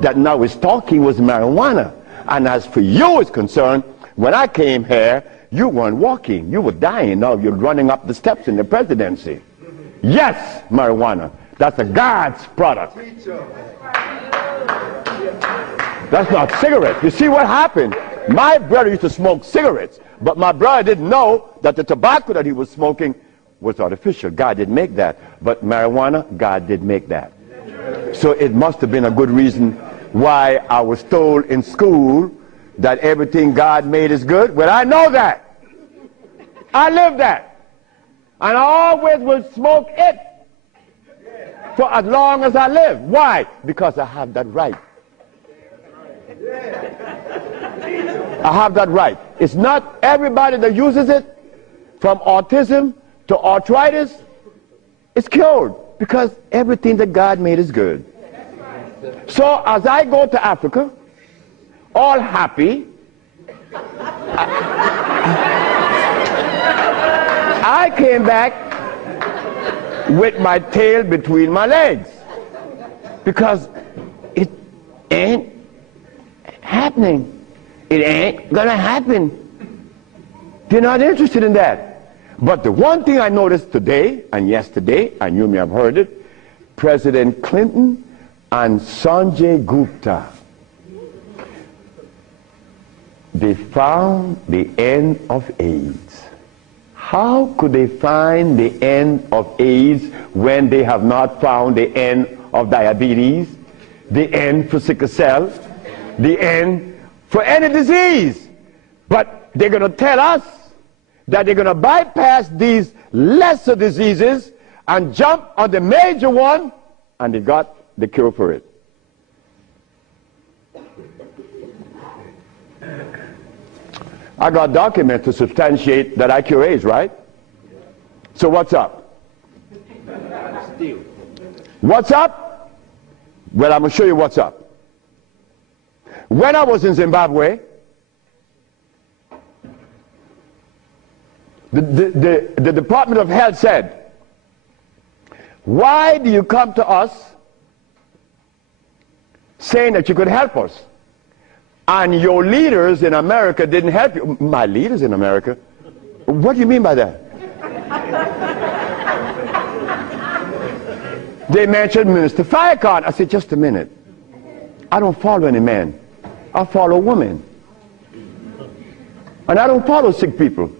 that now is talking, was marijuana. And as for you is concerned, when I came here, you weren't walking. You were dying. Now you're running up the steps in the presidency. Yes, marijuana. That's a God's product. That's not cigarettes. You see what happened? My brother used to smoke cigarettes, but my brother didn't know that the tobacco that he was smoking was artificial. God didn't make that. But marijuana, God did make that. So it must have been a good reason why I was told in school that everything God made is good. Well, I know that. I live that. And I always will smoke it for as long as I live. Why? Because I have that right. I have that right. It's not everybody that uses it, from autism to arthritis, is cured, because everything that God made is good. So as I go to Africa, all happy, I came back with my tail between my legs, because ain't happening. It ain't gonna happen. They're not interested in that. But the one thing I noticed today and yesterday, and you may have heard it, President Clinton and Sanjay Gupta, they found the end of AIDS. How could they find the end of AIDS when they have not found the end of diabetes, the end for sickle cell, the end for any disease? But they're going to tell us that they're going to bypass these lesser diseases and jump on the major one, and they got the cure for it. I got documents to substantiate that I cure AIDS, right? So what's up? What's up? Well, I'm going to show you what's up. When I was in Zimbabwe, the Department of Health said, why do you come to us saying that you could help us? And your leaders in America didn't help you. My leaders in America? What do you mean by that? They mentioned Minister Farrakhan. I said, just a minute. I don't follow any man. I follow women. And I don't follow sick people.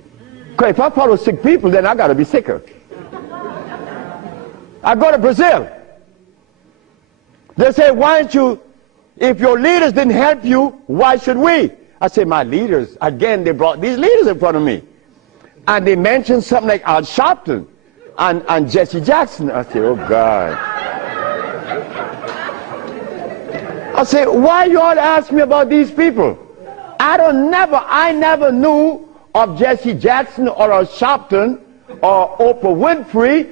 Because if I follow sick people, then I got to be sicker. I go to Brazil. They say, why don't you, if your leaders didn't help you, why should we? I say, my leaders, again, they brought these leaders in front of me. And they mentioned something like Al Sharpton and Jesse Jackson. I say, oh God. I say, why you all ask me about these people? I never knew of Jesse Jackson or Al Sharpton or Oprah Winfrey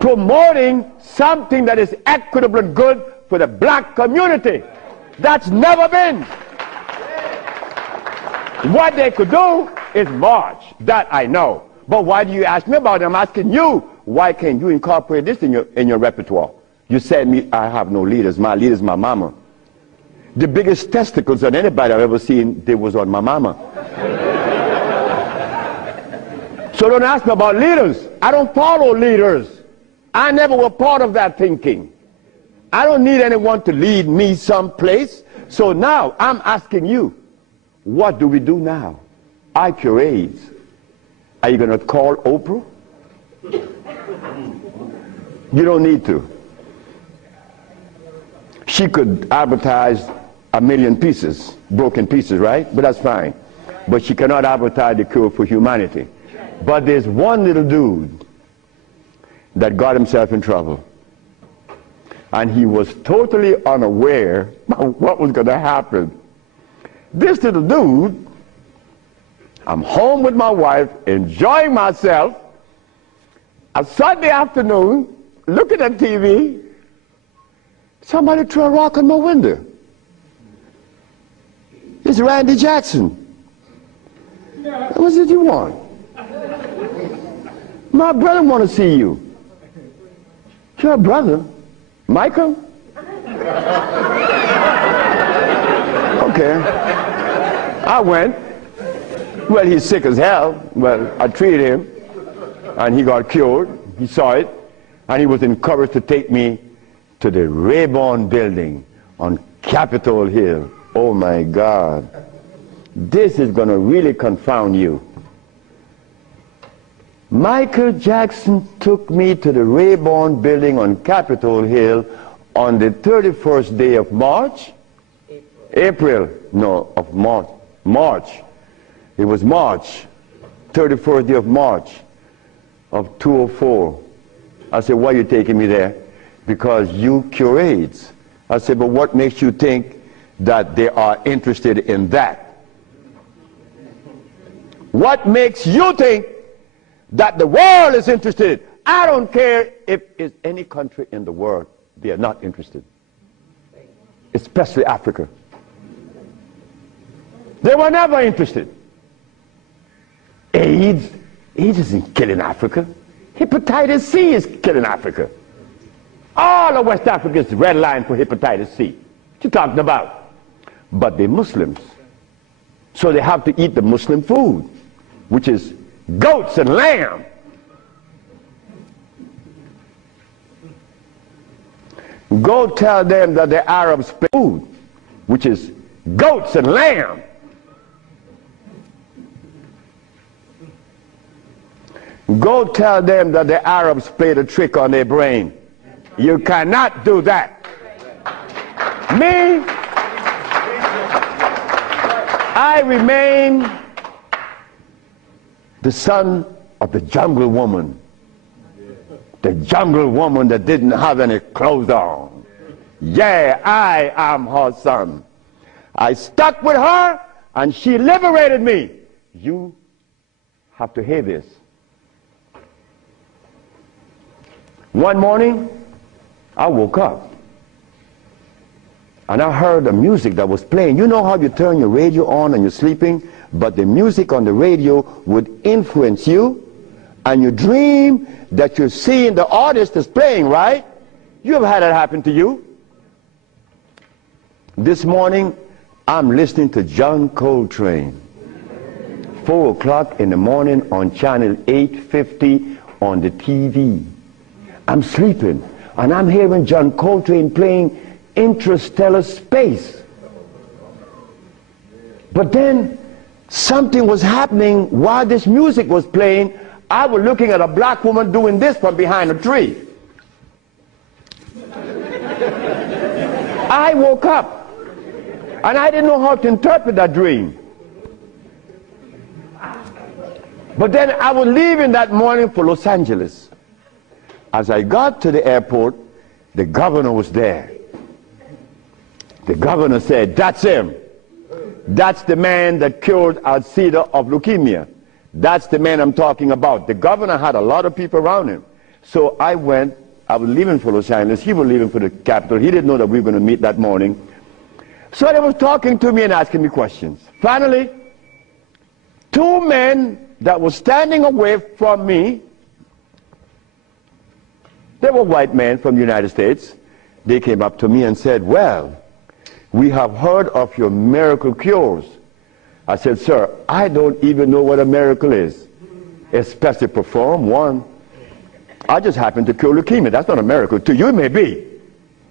promoting something that is equitable and good for the black community. That's never been. What they could do is march. That I know. But why do you ask me about it? I'm asking you, why can't you incorporate this in your repertoire? You said me, I have no leaders. My leader is my mama. The biggest testicles on anybody I've ever seen, they was on my mama. So don't ask me about leaders. I don't follow leaders. I never was part of that thinking. I don't need anyone to lead me someplace. So now I'm asking you, what do we do now? I cure AIDS. Are you going to call Oprah? You don't need to. She could advertise 1 million pieces, broken pieces, right? But that's fine. But she cannot advertise the cure for humanity. But there's one little dude that got himself in trouble. And he was totally unaware of what was going to happen. This little dude, I'm home with my wife, enjoying myself, a Sunday afternoon, looking at TV, somebody threw a rock on my window. It's Randy Jackson. What did you want? My brother want to see you. Your brother? Michael? Okay. I went. Well, he's sick as hell. Well, I treated him, and he got cured. He saw it, and he was encouraged to take me to the Rayburn building on Capitol Hill. Oh my God. This is going to really confound you. Michael Jackson took me to the Rayburn building on Capitol Hill on the 31st day of March? April. No, of March. March. It was March. 31st day of March of 2004. I said, why are you taking me there? Because you cure AIDS. I said, but what makes you think that they are interested in that? What makes you think that the world is interested? I don't care if it's any country in the world, they are not interested. Especially Africa. They were never interested. AIDS isn't killing Africa. Hepatitis C is killing Africa. All of West Africa is red line for hepatitis C. you talking about? But they're Muslims. So they have to eat the Muslim food, which is goats and lamb. Go tell them that the Arabs pay food, which is goats and lamb. Go tell them that the Arabs played a trick on their brain. You cannot do that. Me, I remain the son of the jungle woman. The jungle woman that didn't have any clothes on. Yeah, I am her son. I stuck with her and she liberated me. You have to hear this. One morning, I woke up and I heard the music that was playing. You know how you turn your radio on and you're sleeping, but the music on the radio would influence you, and you dream that you're seeing the artist is playing, right? You ever had that happen to you? This morning, I'm listening to John Coltrane. 4 o'clock in the morning on channel 850 on the TV. I'm sleeping, and I'm hearing John Coltrane playing Interstellar Space. But then, something was happening while this music was playing. I was looking at a black woman doing this from behind a tree. I woke up, and I didn't know how to interpret that dream. But then I was leaving that morning for Los Angeles. As I got to the airport, the governor was there. The governor said, "That's him. That's the man that cured Alcida of leukemia. That's the man I'm talking about." The governor had a lot of people around him. So I went. I was leaving for Los Angeles. He was leaving for the capital. He didn't know that we were going to meet that morning. So they were talking to me and asking me questions. Finally, 2 men that were standing away from me, they were white men from the United States. They came up to me and said, "Well, we have heard of your miracle cures." I said, "Sir, I don't even know what a miracle is, especially perform one. I just happen to cure leukemia. That's not a miracle. To you it may be.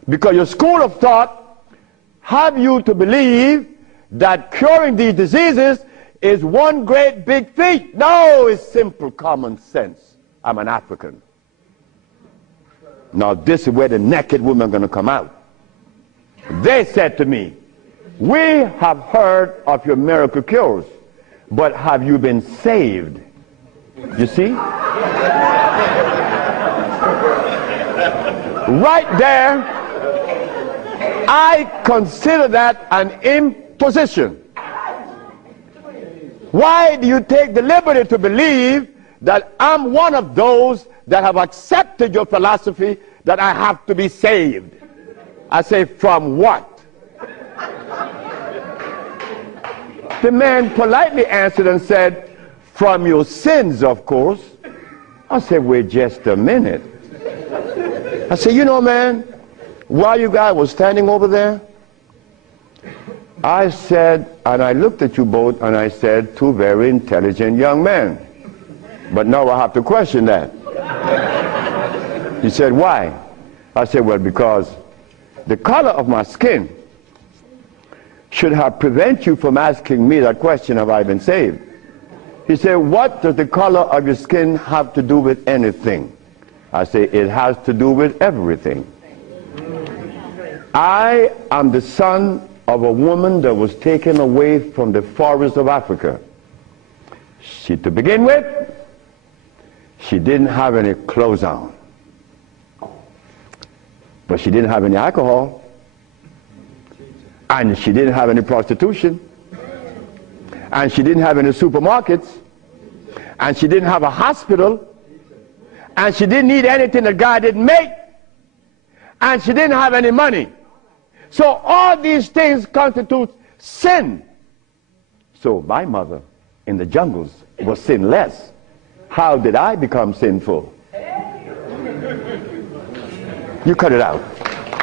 Because your school of thought have you to believe that curing these diseases is one great big feat. No, it's simple common sense. I'm an African. Now this is where the naked women are going to come out. They said to me, "We have heard of your miracle cures, but have you been saved?" You see? Right there, I consider that an imposition. Why do you take the liberty to believe that I'm one of those that have accepted your philosophy that I have to be saved? I say, from what? The man politely answered and said, "From your sins, of course." I said, "Wait just a minute." I said, "You know, man, while you guys were standing over there, I said," and I looked at you both, and I said, "Two very intelligent young men. But now I have to question that." He said, "Why?" I said, "Well, because the color of my skin should have prevented you from asking me that question, have I been saved?" He said, "What does the color of your skin have to do with anything?" I say, "It has to do with everything. I am the son of a woman that was taken away from the forest of Africa. To begin with, she didn't have any clothes on. But she didn't have any alcohol. And she didn't have any prostitution. And she didn't have any supermarkets. And she didn't have a hospital. And she didn't need anything that God didn't make. And she didn't have any money. So all these things constitute sin. So my mother in the jungles was sinless. How did I become sinful?" You cut it out.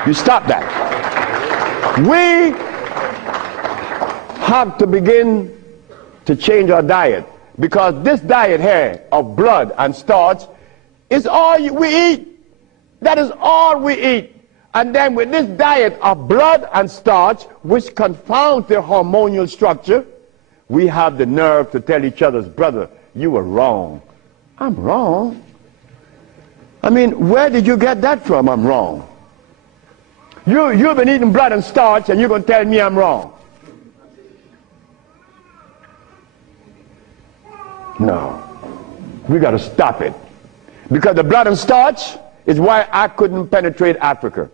You stop that. We have to begin to change our diet, because this diet here of blood and starch is all we eat. That is all we eat. And then with this diet of blood and starch, which confounds their hormonal structure, we have the nerve to tell each other's brother, you were wrong. I'm wrong? I mean, where did you get that from, I'm wrong? You've been eating blood and starch and you're going to tell me I'm wrong. No. We got to stop it. Because the blood and starch is why I couldn't penetrate Africa.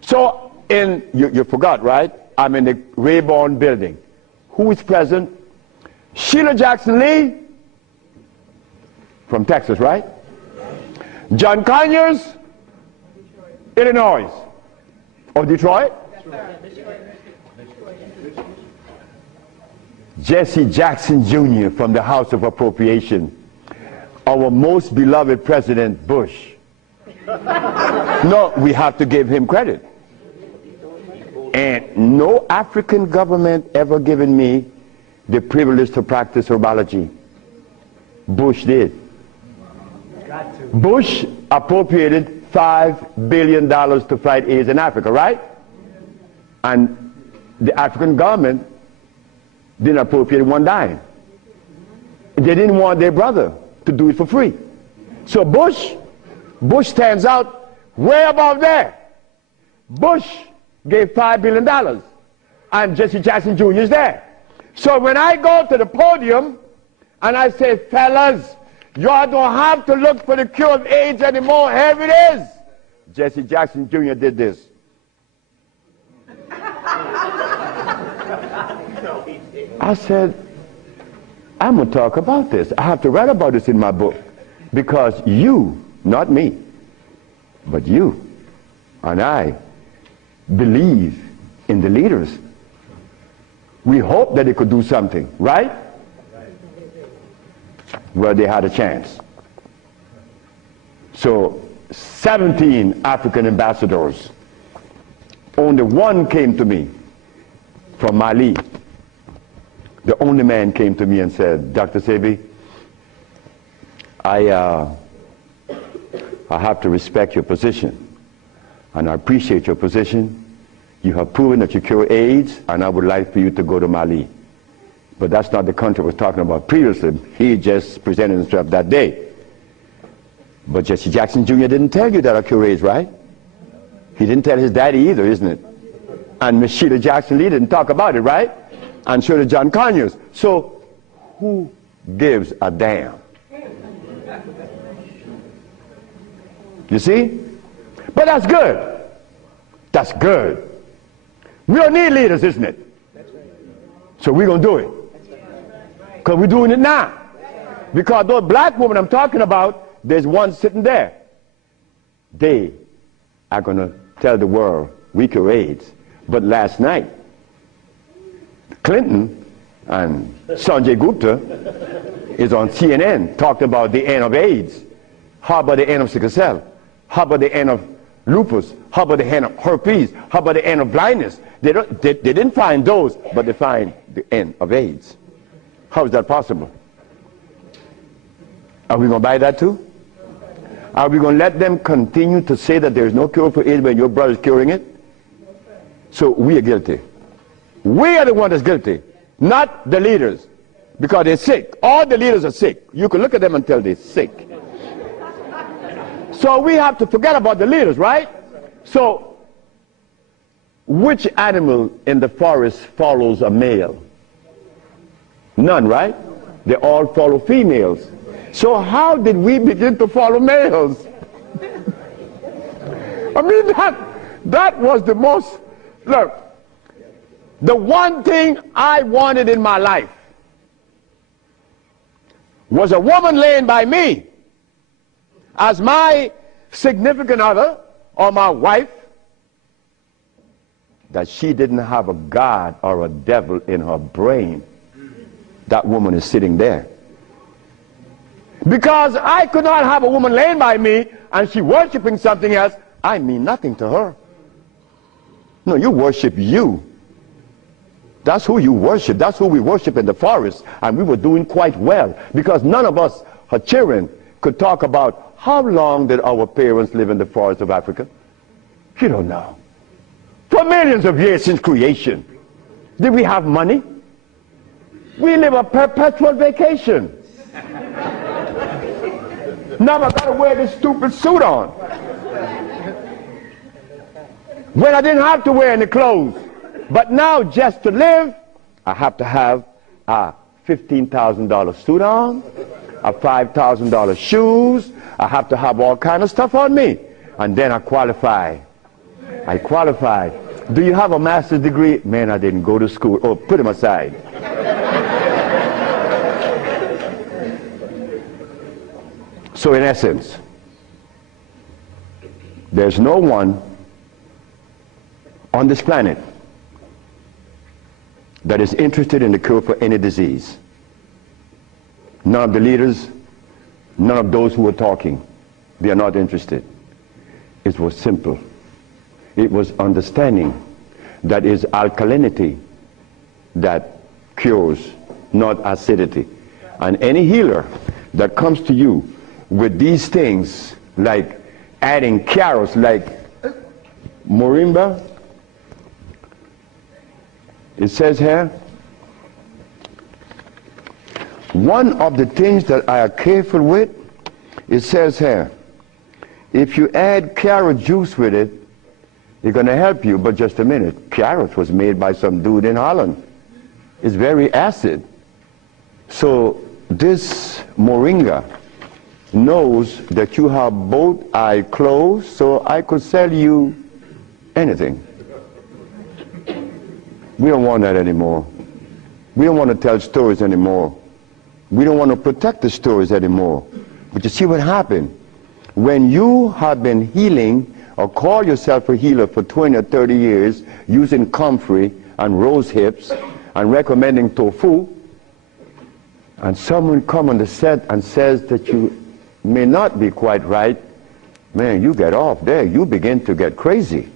So, you forgot, right? I'm in the Rayborn building. Who is present? Sheila Jackson Lee from Texas, right? John Conyers, Illinois. Or Detroit? Jesse Jackson Jr. from the House of Appropriation. Our most beloved President Bush. No, we have to give him credit. And no African government ever given me the privilege to practice herbology. Bush did. Bush appropriated $5 billion to fight AIDS in Africa, right? And the African government didn't appropriate one dime. They didn't want their brother to do it for free. So Bush stands out way above there. Bush gave $5 billion, and Jesse Jackson Jr. is there. So when I go to the podium and I say, fellas, y'all don't have to look for the cure of AIDS anymore, here it is. Jesse Jackson Jr. did this. I said, I'm going to talk about this. I have to write about this in my book, because you, not me, but you and I believe in the leaders. We hope that they could do something, right? Well, they had a chance. So 17 African ambassadors, only one came to me from Mali. The only man came to me and said, Dr. Sebi, I have to respect your position, and I appreciate your position. You have proven that you cure AIDS, and I would like for you to go to Mali. But that's not the country I was talking about previously. He just presented himself that day. But Jesse Jackson Jr. didn't tell you that I cure AIDS, right? He didn't tell his daddy either, isn't it? And Miss Sheila Jackson Lee didn't talk about it, right? And so did John Conyers. So who gives a damn? You see? But that's good. That's good. We don't need leaders, isn't it? So we're going to do it. Because we're doing it now. Because those black women I'm talking about, there's one sitting there. They are going to tell the world we cure AIDS. But last night, Clinton and Sanjay Gupta is on CNN talking about the end of AIDS. How about the end of sickle cell? How about the end of lupus? How about the end of herpes? How about the end of blindness? They didn't find those, but they find the end of AIDS. How is that possible? Are we going to buy that too? Are we going to let them continue to say that there's no cure for AIDS when your brother's curing it? So we are guilty. We are the one that's guilty, not the leaders, because they're sick. All the leaders are sick. You can look at them and tell they're sick. So we have to forget about the leaders, right? So which animal in the forest follows a male? None, right? They all follow females. So how did we begin to follow males? I mean, that was the most, look, the one thing I wanted in my life was a woman laying by me as my significant other or my wife, that she didn't have a God or a devil in her brain. That woman is sitting there. Because I could not have a woman laying by me and she worshiping something else. I mean nothing to her. No, you worship you. That's who you worship. That's who we worship in the forest. And we were doing quite well because none of us, her children, could talk about how long did our parents live in the forest of Africa. You don't know. For millions of years since creation. Did we have money? We live a perpetual vacation. Now I gotta wear this stupid suit on. When I didn't have to wear any clothes. But now just to live, I have to have a $15,000 suit on, a $5,000 shoes. I have to have all kind of stuff on me. And then I qualify. I qualify. Do you have a master's degree? Man, I didn't go to school. Oh, put him aside. So in essence, there's no one on this planet that is interested in the cure for any disease. None of the leaders, none of those who are talking, they are not interested. It was simple. It was understanding that is alkalinity that cures, not acidity. And any healer that comes to you with these things, like adding carrots, like moringa, it says here, one of the things that I are careful with, it says here, if you add carrot juice with it, it's going to help you. But just a minute, carrot was made by some dude in Holland. It's very acid. So this moringa knows that you have both eyes closed, so I could sell you anything. We don't want that anymore. We don't want to tell stories anymore. We don't want to protect the stories anymore. But you see what happened? When you have been healing or call yourself a healer for 20 or 30 years using comfrey and rose hips and recommending tofu, and someone come on the set and says that you may not be quite right, man, you get off there. You begin to get crazy.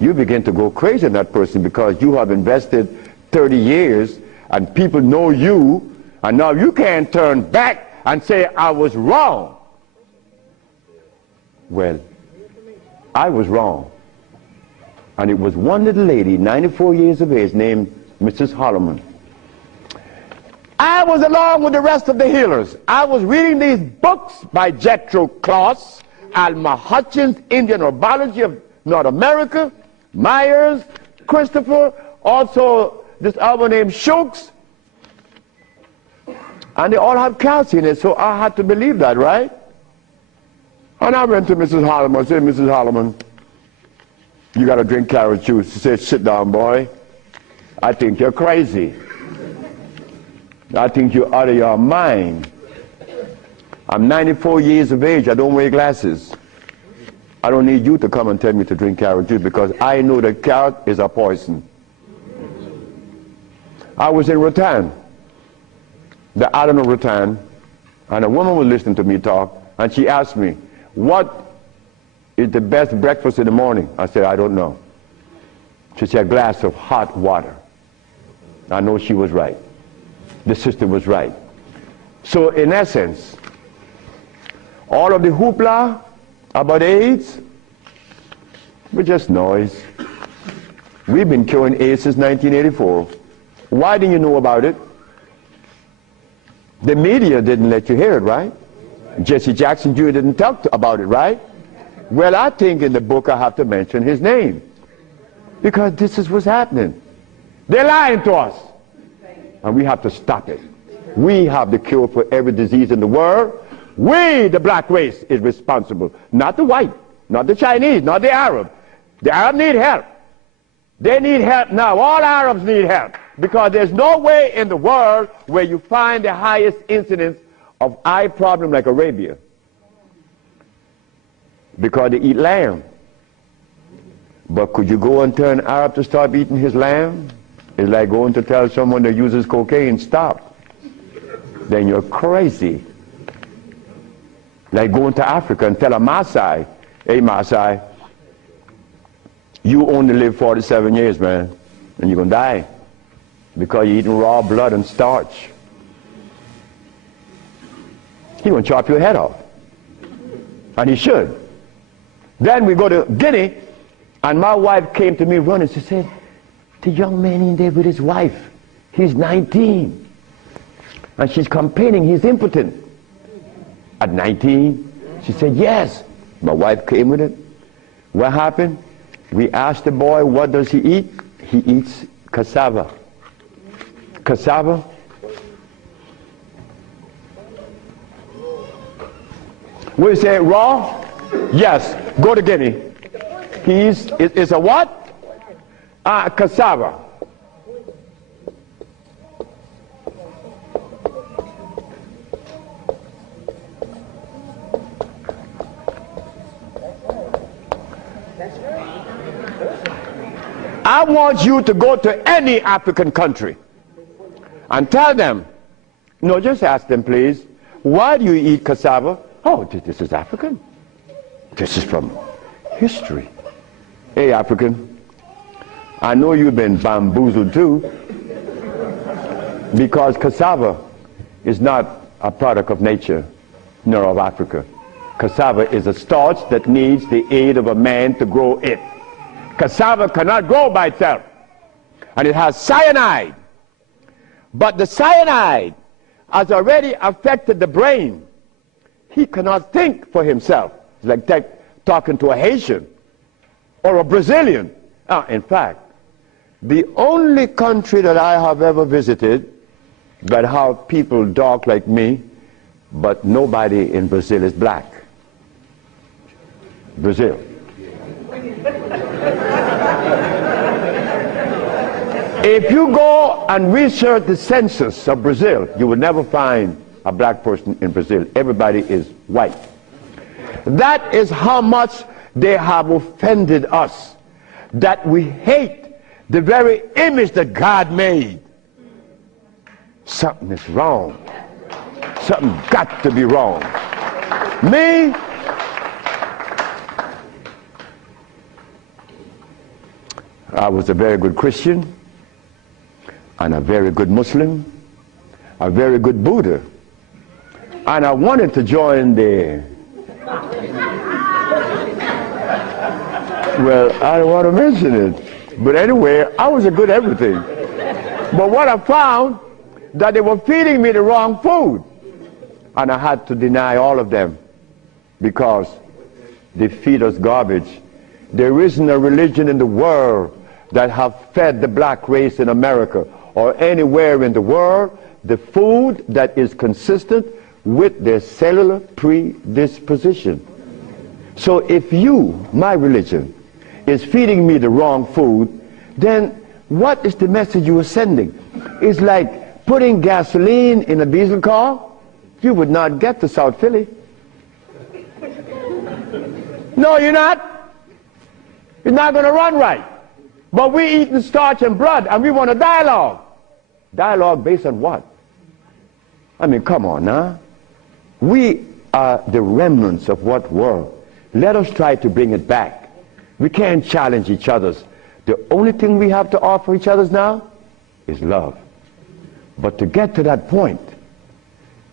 You begin to go crazy in that person because you have invested 30 years and people know you, and now you can't turn back and say, I was wrong. Well, I was wrong. And it was one little lady, 94 years of age, named Mrs. Holloman. I was along with the rest of the healers. I was reading these books by Jethro Kloss, Alma Hutchins, Indian Herbology of North America, Myers, Christopher, also this other named Shooks. And they all have calcium in it, so I had to believe that, right? And I went to Mrs. Holloman. I said, Mrs. Holloman, you got to drink carrot juice. She said, sit down, boy. I think you're crazy. I think you're out of your mind. I'm 94 years of age. I don't wear glasses. I don't need you to come and tell me to drink carrot juice because I know that carrot is a poison. I was in Rattan, the island of Rattan, and a woman was listening to me talk, and she asked me, what is the best breakfast in the morning? I said, I don't know. She said, a glass of hot water. I know she was right. The sister was right. So in essence, all of the hoopla about AIDS, we're just noise. We've been curing AIDS since 1984. Why didn't you know about it? The media didn't let you hear it, right? Jesse Jackson Jr. didn't talk about it, right? Well, I think in the book I have to mention his name because this is what's happening. They're lying to us, and we have to stop it. We have the cure for every disease in the world. We, the black race, is responsible. Not the white, not the Chinese, not the Arab. The Arab need help. They need help now. All Arabs need help because there's no way in the world where you find the highest incidence of eye problem like Arabia. Because they eat lamb. But could you go and tell an Arab to stop eating his lamb? It's like going to tell someone that uses cocaine, stop. Then you're crazy. Like going to Africa and tell a Maasai, hey Maasai, You only live 47 years, man, and you're going to die because you're eating raw blood and starch. He's going to chop your head off. And he should. Then we go to Guinea, and my wife came to me running. She said, the young man in there with his wife, he's 19. And she's complaining he's impotent. At 19, she said, yes. My wife came with it. What happened? We asked the boy, what does he eat? He eats cassava. Cassava. We say raw? Yes. Go to Guinea. It's a what? Cassava. I want you to go to any African country and tell them, no, just ask them, please, why do you eat cassava? Oh, this is African. This is from history. Hey, African, I know you've been bamboozled too, because cassava is not a product of nature, nor of Africa. Cassava is a starch that needs the aid of a man to grow it. Cassava cannot grow by itself, and it has cyanide. But the cyanide has already affected the brain. He cannot think for himself. It's like talking to a Haitian or a Brazilian. In fact, the only country that I have ever visited that have people dark like me, but nobody in Brazil is black. Brazil. If you go and research the census of Brazil, you will never find a black person in Brazil. Everybody is white. That is how much they have offended us, that we hate the very image that God made. Something is wrong. Something got to be wrong. Me, I was a very good Christian, and a very good Muslim, a very good Buddha. And I wanted to join the, well, I don't want to mention it, but anyway, I was a good everything. But what I found, that they were feeding me the wrong food, and I had to deny all of them because they feed us garbage. There isn't a religion in the world that have fed the black race in America or anywhere in the world the food that is consistent with their cellular predisposition. So if you, my religion, is feeding me the wrong food, then what is the message you are sending? It's like putting gasoline in a diesel car. You would not get to South Philly. No, you're not. It's not going to run right. But we eating starch and blood, and we want a dialogue. Dialogue based on what? I mean, come on now. We are the remnants of what world? Let us try to bring it back. We can't challenge each other's. The only thing we have to offer each other's now is love. But to get to that point,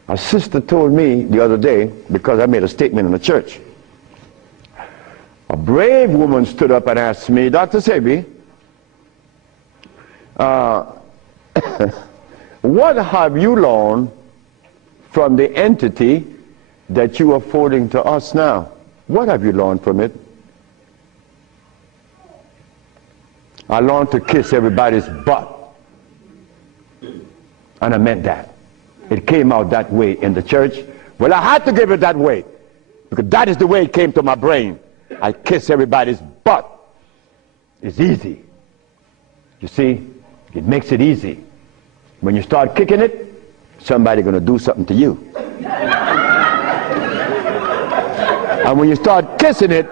a sister told me the other day, because I made a statement in the church, a brave woman stood up and asked me, Dr. Sebi, what have you learned from the entity that you are forwarding to us now? What have you learned from it? I learned to kiss everybody's butt. And I meant that. It came out that way in the church. Well, I had to give it that way, because that is the way it came to my brain. I kiss everybody's butt. It's easy. You see, it makes it easy. When you start kicking it, somebody's going to do something to you. And when you start kissing it,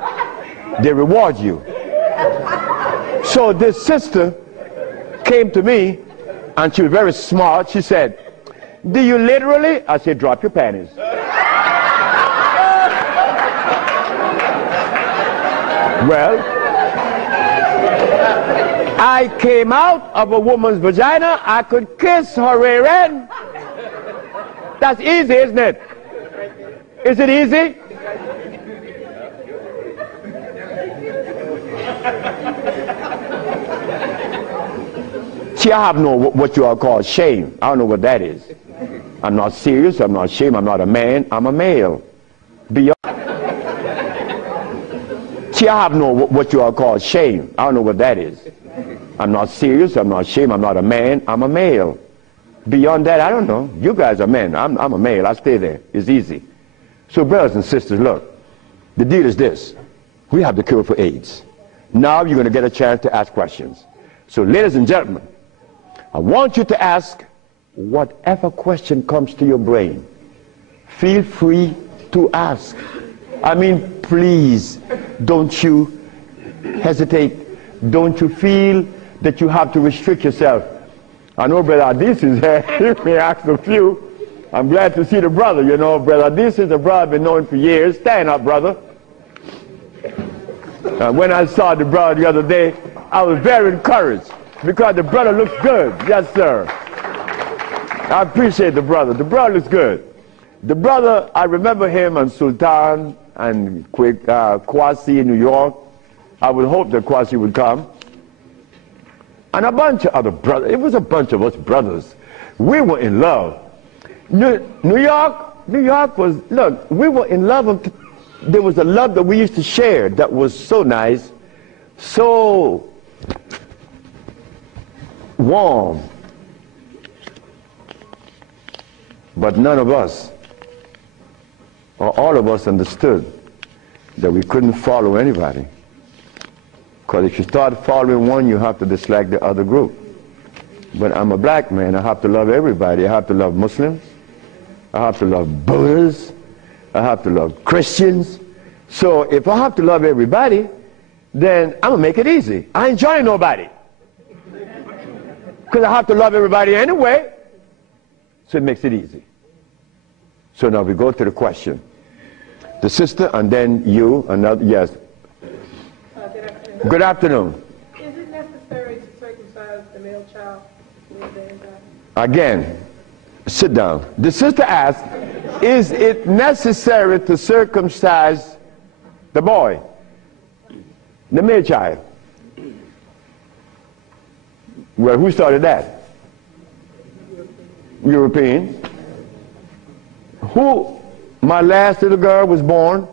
they reward you. So this sister came to me, and she was very smart. She said, do you literally? I said, drop your panties. Well, I came out of a woman's vagina, I could kiss her rear end. That's easy, isn't it? Is it easy? See, I have no what you all call shame. I don't know what that is. I'm not serious, I'm not ashamed, I'm not a man, I'm a male. Beyond. See, I have no what you all call shame. I don't know what that is. I'm not serious, I'm not ashamed, I'm not a man, I'm a male. Beyond that, I don't know. You guys are men, I'm a male, I stay there. It's easy. So brothers and sisters, look, the deal is this. We have the cure for AIDS. Now you're going to get a chance to ask questions. So ladies and gentlemen, I want you to ask whatever question comes to your brain. Feel free to ask. I mean, please, don't you hesitate. Don't you feel that you have to restrict yourself. I know Brother Adis is here. He may ask a few. I'm glad to see the brother, you know. Brother Adis is a brother I've been knowing for years. Stand up, brother. When I saw the brother the other day, I was very encouraged because the brother looks good. Yes, sir. I appreciate the brother. The brother looks good. The brother, I remember him and Sultan and Kwasi in New York. I would hope that Kwasi would come. And a bunch of other brothers. It was a bunch of us brothers. We were in love. New York was, look, we were in love. There was a love that we used to share that was so nice, so warm. But none of us, or all of us, understood that we couldn't follow anybody. Because if you start following one, you have to dislike the other group. But I'm a black man, I have to love everybody. I have to love Muslims, I have to love Buddhists, I have to love Christians. So if I have to love everybody, then I'm going to make it easy. I ain't joining nobody. Because I have to love everybody anyway. So it makes it easy. So now we go to the question. The sister and then you, another, yes. Good afternoon. Is it necessary to circumcise the male child? Again, sit down. The sister asked, is it necessary to circumcise the boy, the male child? Well, who started that? European. Who? My last little girl was born.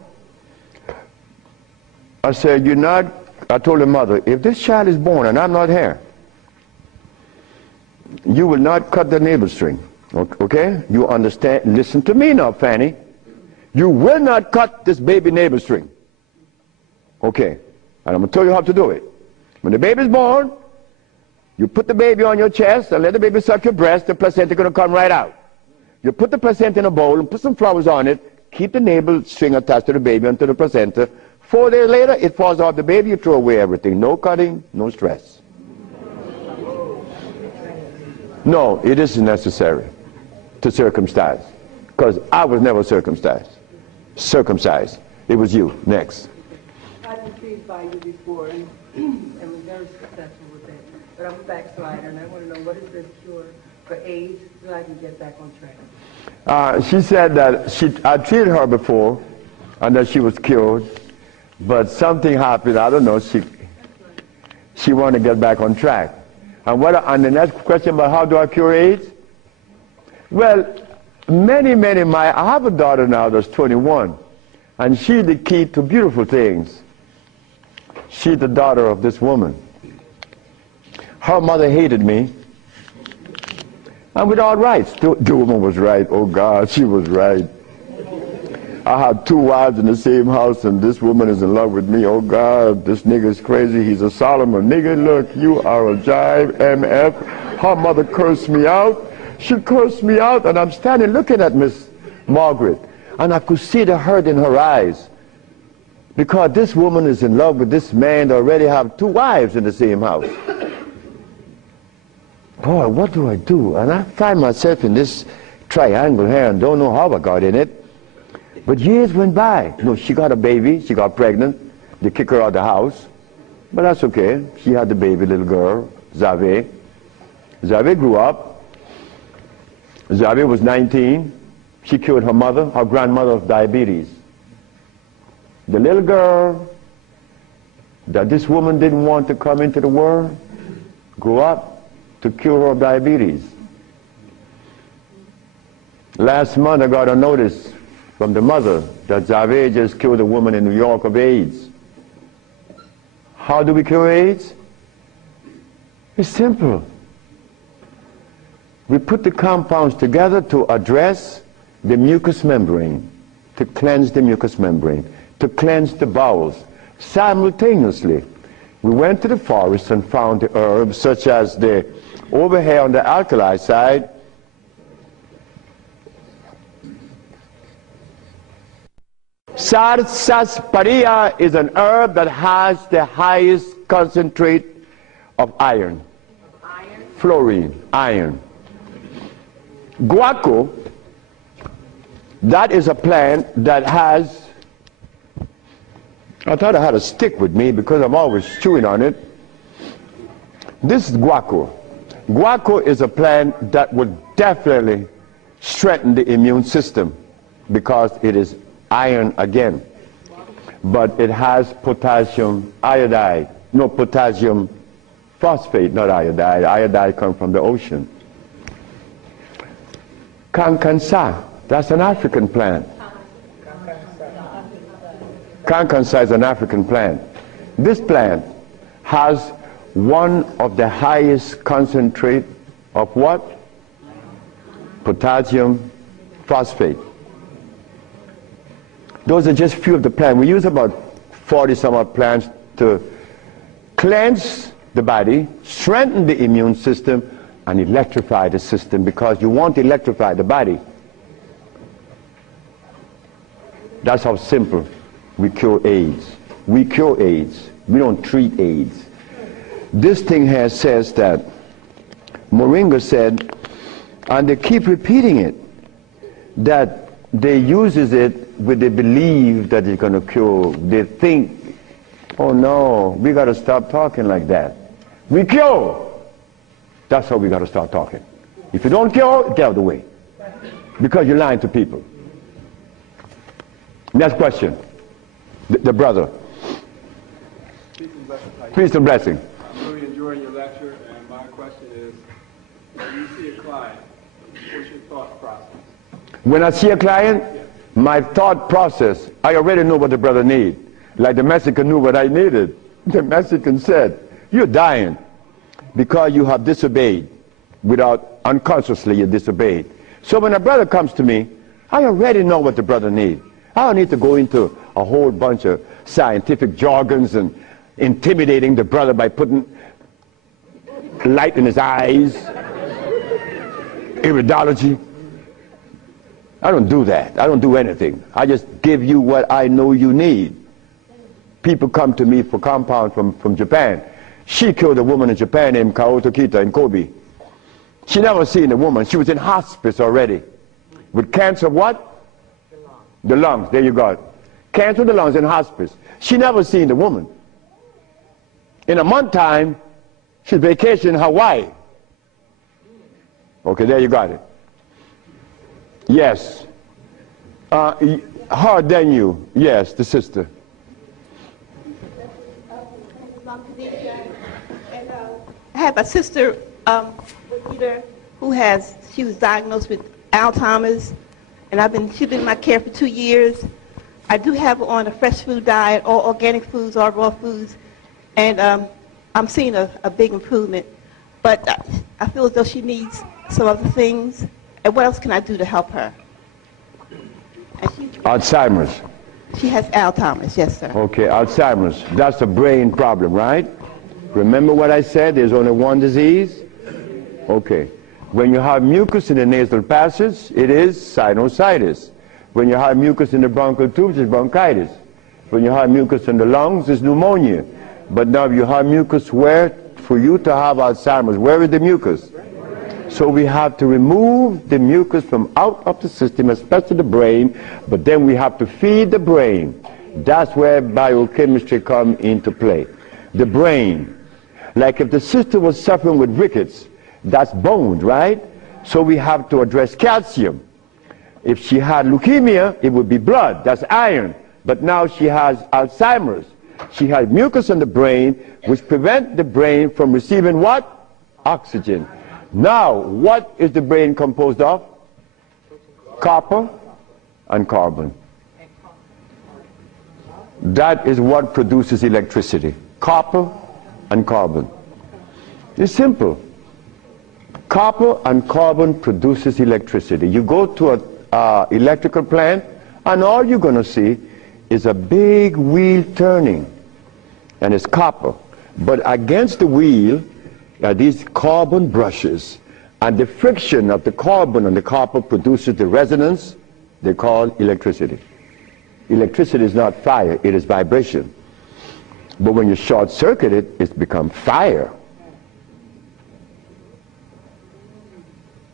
I said, you're not, I told her mother, if this child is born and I'm not here, you will not cut the navel string. Okay? You understand? Listen to me now, Fanny. You will not cut this baby navel string. Okay. And I'm going to tell you how to do it. When the baby's born, you put the baby on your chest and let the baby suck your breast. The placenta is going to come right out. You put the placenta in a bowl and put some flowers on it. Keep the navel string attached to the baby until the placenta. 4 days later, it falls off the baby. You throw away everything. No cutting, no stress. No, it isn't necessary to circumcise, because I was never circumcised. It was you. Next. I was intrigued by you before and was very successful with it. But I'm a backslider and I want to know, what is the cure for AIDS so I can get back on track? She said that I treated her before and that she was cured, but something happened. I don't know. She wanted to get back on track. And the next question about how do I cure AIDS? Well, I have a daughter now that's 21, and she's the key to beautiful things. She's the daughter of this woman. Her mother hated me, and with all rights. The woman was right. Oh God, she was right. I had 2 wives in the same house, and this woman is in love with me. Oh God, this nigga is crazy. He's a Solomon. Nigga, look, you are a jive, MF. Her mother cursed me out. She cursed me out, and I'm standing looking at Miss Margaret, and I could see the hurt in her eyes. Because this woman is in love with this man that already have 2 wives in the same house. Boy, what do I do? And I find myself in this triangle here and don't know how I got in it. But years went by. No, she got a baby, she got pregnant. They kick her out of the house. But that's okay. She had the baby, little girl, Zave. Zave grew up. Zave was 19. She cured her mother, her grandmother, of diabetes. The little girl that this woman didn't want to come into the world grew up to cure her of diabetes. Last month I got a notice from the mother that Zave just cured a woman in New York of AIDS. How do we cure AIDS? It's simple. We put the compounds together to address the mucous membrane, to cleanse the mucous membrane, to cleanse the bowels. Simultaneously, we went to the forest and found the herbs such as the, over here on the alkali side, sarsaparilla is an herb that has the highest concentrate of iron. Fluorine, iron. Guaco, that is a plant that has, I thought I had a stick with me because I'm always chewing on it. This is guaco. Guaco is a plant that would definitely strengthen the immune system because it is iron again. But it has potassium iodide, no, potassium phosphate, not iodide. Iodide comes from the ocean. Kankansa, that's an African plant. Kankansa is an African plant. This plant has one of the highest concentrate of what? Potassium phosphate. Those are just few of the plants. We use about 40 some odd plants to cleanse the body, strengthen the immune system, and electrify the system, because you want to electrify the body. That's how simple we cure AIDS. We cure AIDS. We don't treat AIDS. This thing here says that Moringa said, and they keep repeating it, that they uses it with the belief that it's going to cure. They think, oh no, we got to stop talking like that. We cure. That's how we got to start talking. If you don't cure, get out of the way, because you're lying to people. Next question. The brother. Peace and blessing. I'm really enjoying your lecture, and my question is, when you see a client, what's your thought process? When I see a client, my thought process, I already know what the brother needs. Like the Mexican knew what I needed. The Mexican said, you're dying because you have disobeyed. Without, unconsciously you disobeyed. So when a brother comes to me, I already know what the brother needs. I don't need to go into a whole bunch of scientific jargons and intimidating the brother by putting light in his eyes, iridology. I don't do that. I don't do anything. I just give you what I know you need. People come to me for compound from Japan. She killed a woman in Japan named Kaoto Kita in Kobe. She never seen a woman. She was in hospice already. With cancer of what? The lungs. There you go. Cancer of the lungs in hospice. She never seen the woman. In a month time, she's vacationing in Hawaii. Okay, there you got it. Yes. Her than you. Yes, the sister. I have a sister she was diagnosed with Alzheimer's, and she's been in my care for 2 years. I do have her on a fresh food diet, all organic foods, all raw foods, and I'm seeing a big improvement. But I feel as though she needs some other things. And what else can I do to help her? Alzheimer's. She has Alzheimer's, yes, sir. Okay, Alzheimer's. That's a brain problem, right? Remember what I said? There's only one disease? Okay. When you have mucus in the nasal passage, it is sinusitis. When you have mucus in the bronchial tubes, it's bronchitis. When you have mucus in the lungs, it's pneumonia. But now you have mucus where? For you to have Alzheimer's, where is the mucus? So we have to remove the mucus from out of the system, especially the brain, but then we have to feed the brain. That's where biochemistry comes into play. the brain. Like if the sister was suffering with rickets, that's bones, right? So we have to address calcium. If she had leukemia, it would be blood, that's iron. But now she has Alzheimer's. She has mucus in the brain, which prevents the brain from receiving what? Oxygen. Now, what is the brain composed of? Copper and carbon. That is what produces electricity. Copper and carbon. It's simple. Copper and carbon produces electricity. You go to an electrical plant, and all you're going to see is a big wheel turning, and it's copper. But against the wheel are these carbon brushes, and the friction of the carbon and the copper produces the resonance they call electricity. Electricity is not fire, it is vibration. But when you short circuit it, it's become fire.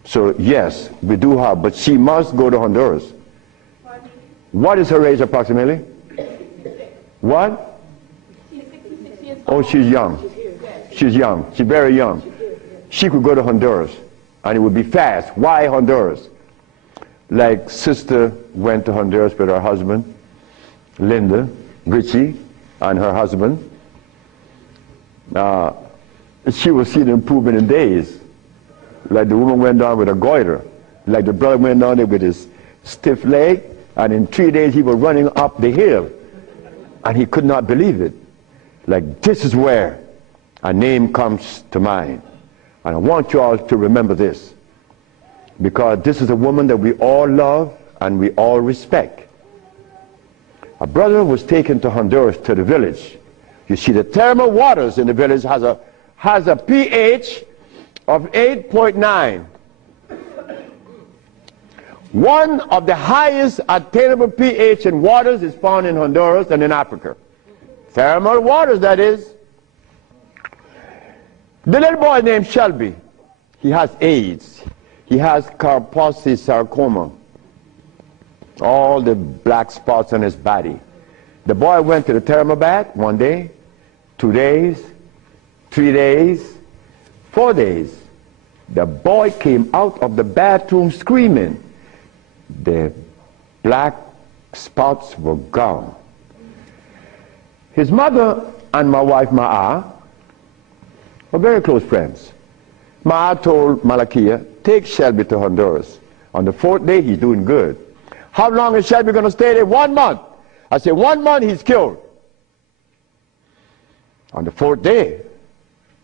So yes, we do have, but she must go to Honduras. What is her age approximately? What? Oh, she's young. She's young. She's very young. She could go to Honduras, and it would be fast. Why Honduras? Like sister went to Honduras with her husband, Linda, Richie, and her husband. She will see the improvement in days. Like the woman went down with a goiter. Like the brother went down there with his stiff leg, and in 3 days he was running up the hill. And he could not believe it. Like, this is where a name comes to mind. And I want you all to remember this, because this is a woman that we all love and we all respect. A brother was taken to Honduras, to the village. You see, the thermal waters in the village has a pH of 8.9. One of the highest attainable pH in waters is found in Honduras and in Africa. Thermal waters, that is. The little boy named Shelby, he has AIDS. He has Kaposi sarcoma. All the black spots on his body. The boy went to the thermal bath 1 day, 2 days, 3 days, 4 days. The boy came out of the bathroom screaming. The black spots were gone. His mother and my wife Ma'a were very close friends. Ma'a told Malakia, take Shelby to Honduras. On the 4th day, he's doing good. How long is Shelby going to stay there? 1 month. I said, 1 month, he's killed. On the 4th day,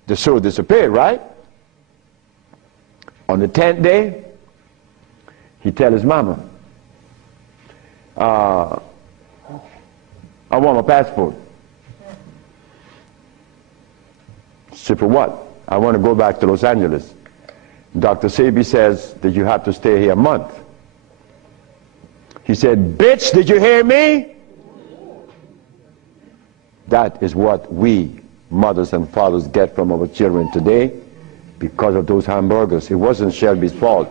the soul disappeared, right? On the 10th day, he tell his mama, I want my passport. She said, for what? I want to go back to Los Angeles. Dr. Sebi says that you have to stay here a month. He said, bitch, did you hear me? That is what we, mothers and fathers, get from our children today because of those hamburgers. It wasn't Shelby's fault.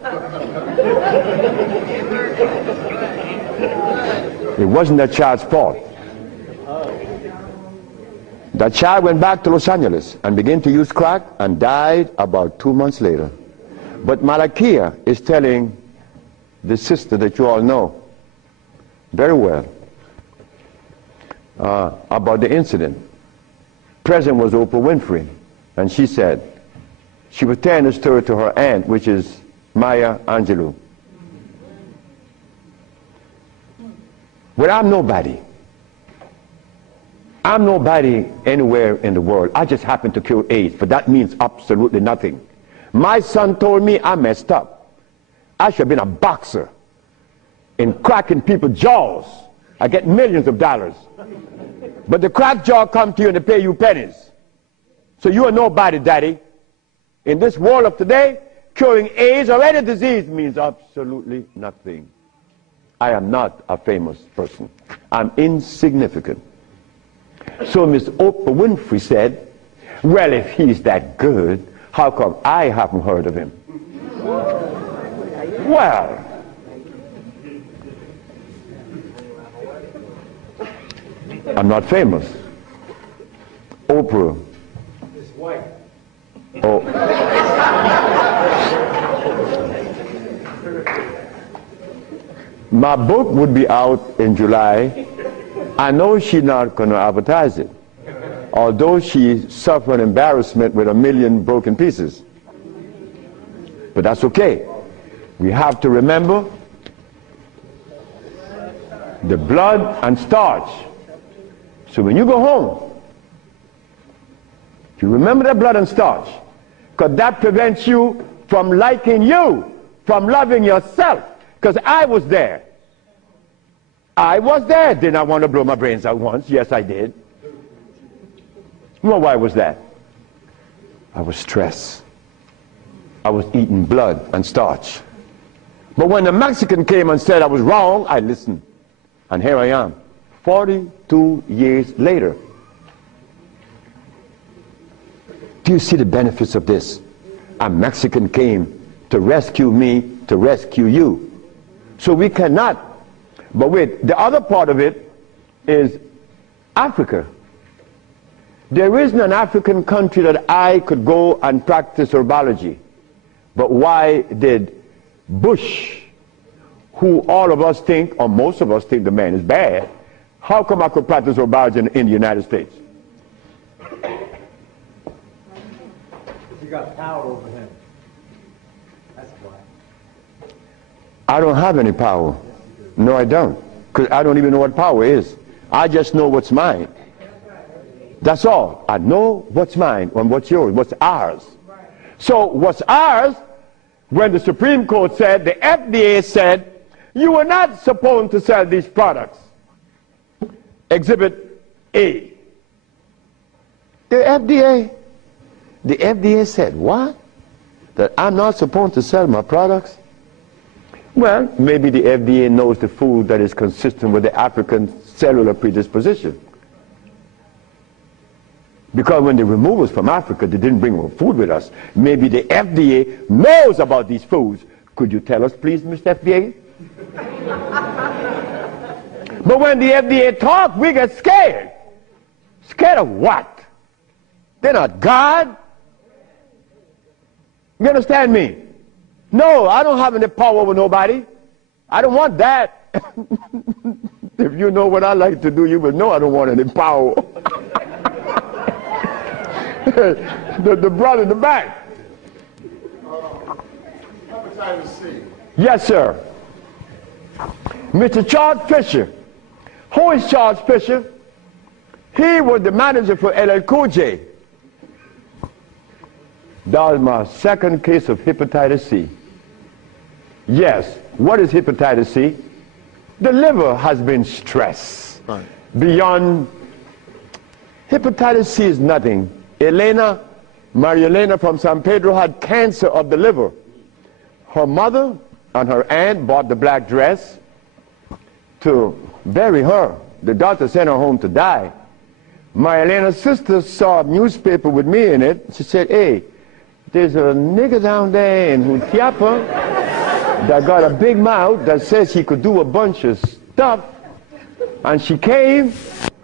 It wasn't that child's fault. That child went back to Los Angeles and began to use crack and died about 2 months later. But Malakia is telling the sister that you all know very well about the incident. Present was Oprah Winfrey, and she said, she was telling the story to her aunt, which is Maya Angelou. Well, I'm nobody. I'm nobody anywhere in the world. I just happen to cure AIDS, but that means absolutely nothing. My son told me I messed up. I should have been a boxer in cracking people's jaws. I get millions of dollars. But the crack jaw come to you and they pay you pennies. So you are nobody, daddy. In this world of today, curing AIDS or any disease means absolutely nothing. I am not a famous person. I'm insignificant. So Miss Oprah Winfrey said, well, if he's that good, how come I haven't heard of him? Well, I'm not famous. Oprah. It's white. Oh. My book would be out in July. I know she's not going to advertise it, although she suffered embarrassment with 1 million broken pieces. But that's okay. We have to remember the blood and starch. So when you go home, you remember the blood and starch, because that prevents you from liking you, from loving yourself. Because I was there. I was there. Did I want to blow my brains out once? Yes, I did. Well, why was that? I was stressed. I was eating blood and starch. But when the Mexican came and said I was wrong, I listened. And here I am, 42 years later. Do you see the benefits of this? A Mexican came to rescue me, to rescue you. So we cannot. But wait, the other part of it is Africa. There isn't an African country that I could go and practice herbology. But why did Bush, who all of us think, or most of us think the man is bad, how come I could practice herbology in the United States? You got power over him. That's why. I don't have any power. No, I don't. Because I don't even know what power is. I just know what's mine. That's all. I know what's mine and what's yours, what's ours. So what's ours, when the Supreme Court said, the FDA said, you are not supposed to sell these products. Exhibit A. The FDA said, what? That I'm not supposed to sell my products? Well, maybe the FDA knows the food that is consistent with the African cellular predisposition. Because when they removed us from Africa, they didn't bring food with us. Maybe the FDA knows about these foods. Could you tell us, please, Mr. FDA? But when the FDA talks, we get scared. Scared of what? They're not God. You understand me? No, I don't have any power over nobody. I don't want that. If you know what I like to do, you will know I don't want any power. the brother in the back. Hepatitis C. Yes, sir. Mr. Charles Fisher. Who is Charles Fisher? He was the manager for LL Cool J. That was my second case of hepatitis C. Yes. What is hepatitis C? The liver has been stressed. Right. Beyond. Hepatitis C is nothing. Maria Elena from San Pedro had cancer of the liver. Her mother and her aunt bought the black dress to bury her. The doctor sent her home to die. Maria Elena's sister saw a newspaper with me in it. She said, hey, there's a nigger down there in Jutiapa that got a big mouth that says he could do a bunch of stuff. And she came.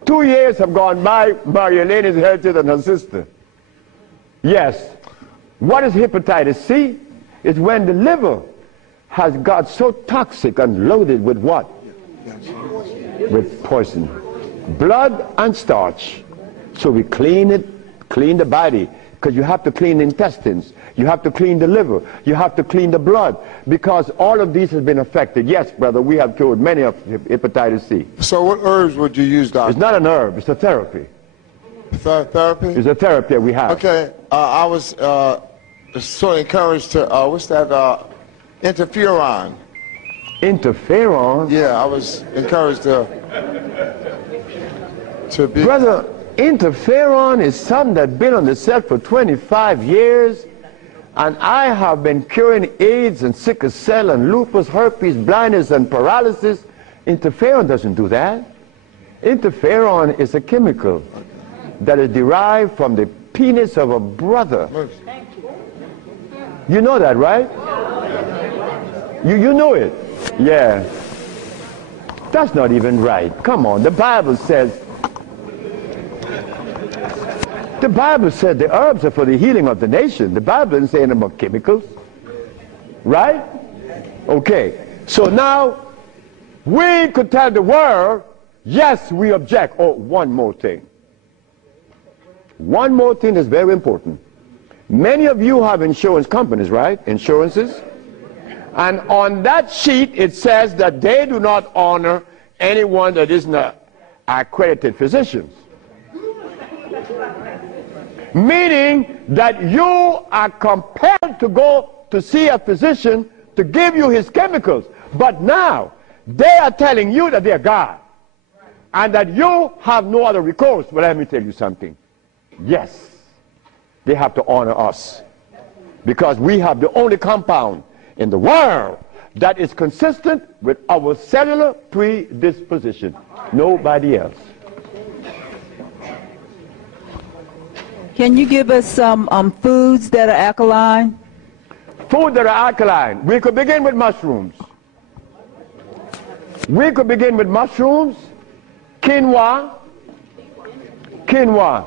2 years have gone by. Maria Elena is healthier than her sister. Yes. What is hepatitis C? It's when the liver has got so toxic and loaded with what? With poison. Blood and starch. So we clean it, clean the body, because you have to clean the intestines. You have to clean the liver. You have to clean the blood, because all of these has been affected. Yes, brother, we have cured many of hepatitis C. So what herbs would you use, doctor? It's not an herb, it's a therapy. Therapy? It's a therapy that we have. Okay, I was sort of encouraged to, what's that, interferon. Interferon? Yeah, I was encouraged to be... Brother, interferon is something that's been on the set for 25 years, and I have been curing AIDS and sickle cell and lupus, herpes, blindness, and paralysis. Interferon doesn't do that. Interferon is a chemical that is derived from the penis of a brother. You know that, right? You know it. Yeah. That's not even right. Come on, the Bible says The Bible said the herbs are for the healing of the nation. The Bible didn't say anything about chemicals. Right? Okay. So now, we could tell the world, yes, we object. Oh, one more thing. One more thing is very important. Many of you have insurance companies, right? Insurances. And on that sheet, it says that they do not honor anyone that is not accredited physicians. Meaning that you are compelled to go to see a physician to give you his chemicals. But now, they are telling you that they are God. And that you have no other recourse. Well, let me tell you something. Yes, they have to honor us. Because we have the only compound in the world that is consistent with our cellular predisposition. Nobody else. Can you give us some foods that are alkaline? Food that are alkaline. We could begin with mushrooms. We could begin with mushrooms, quinoa, quinoa,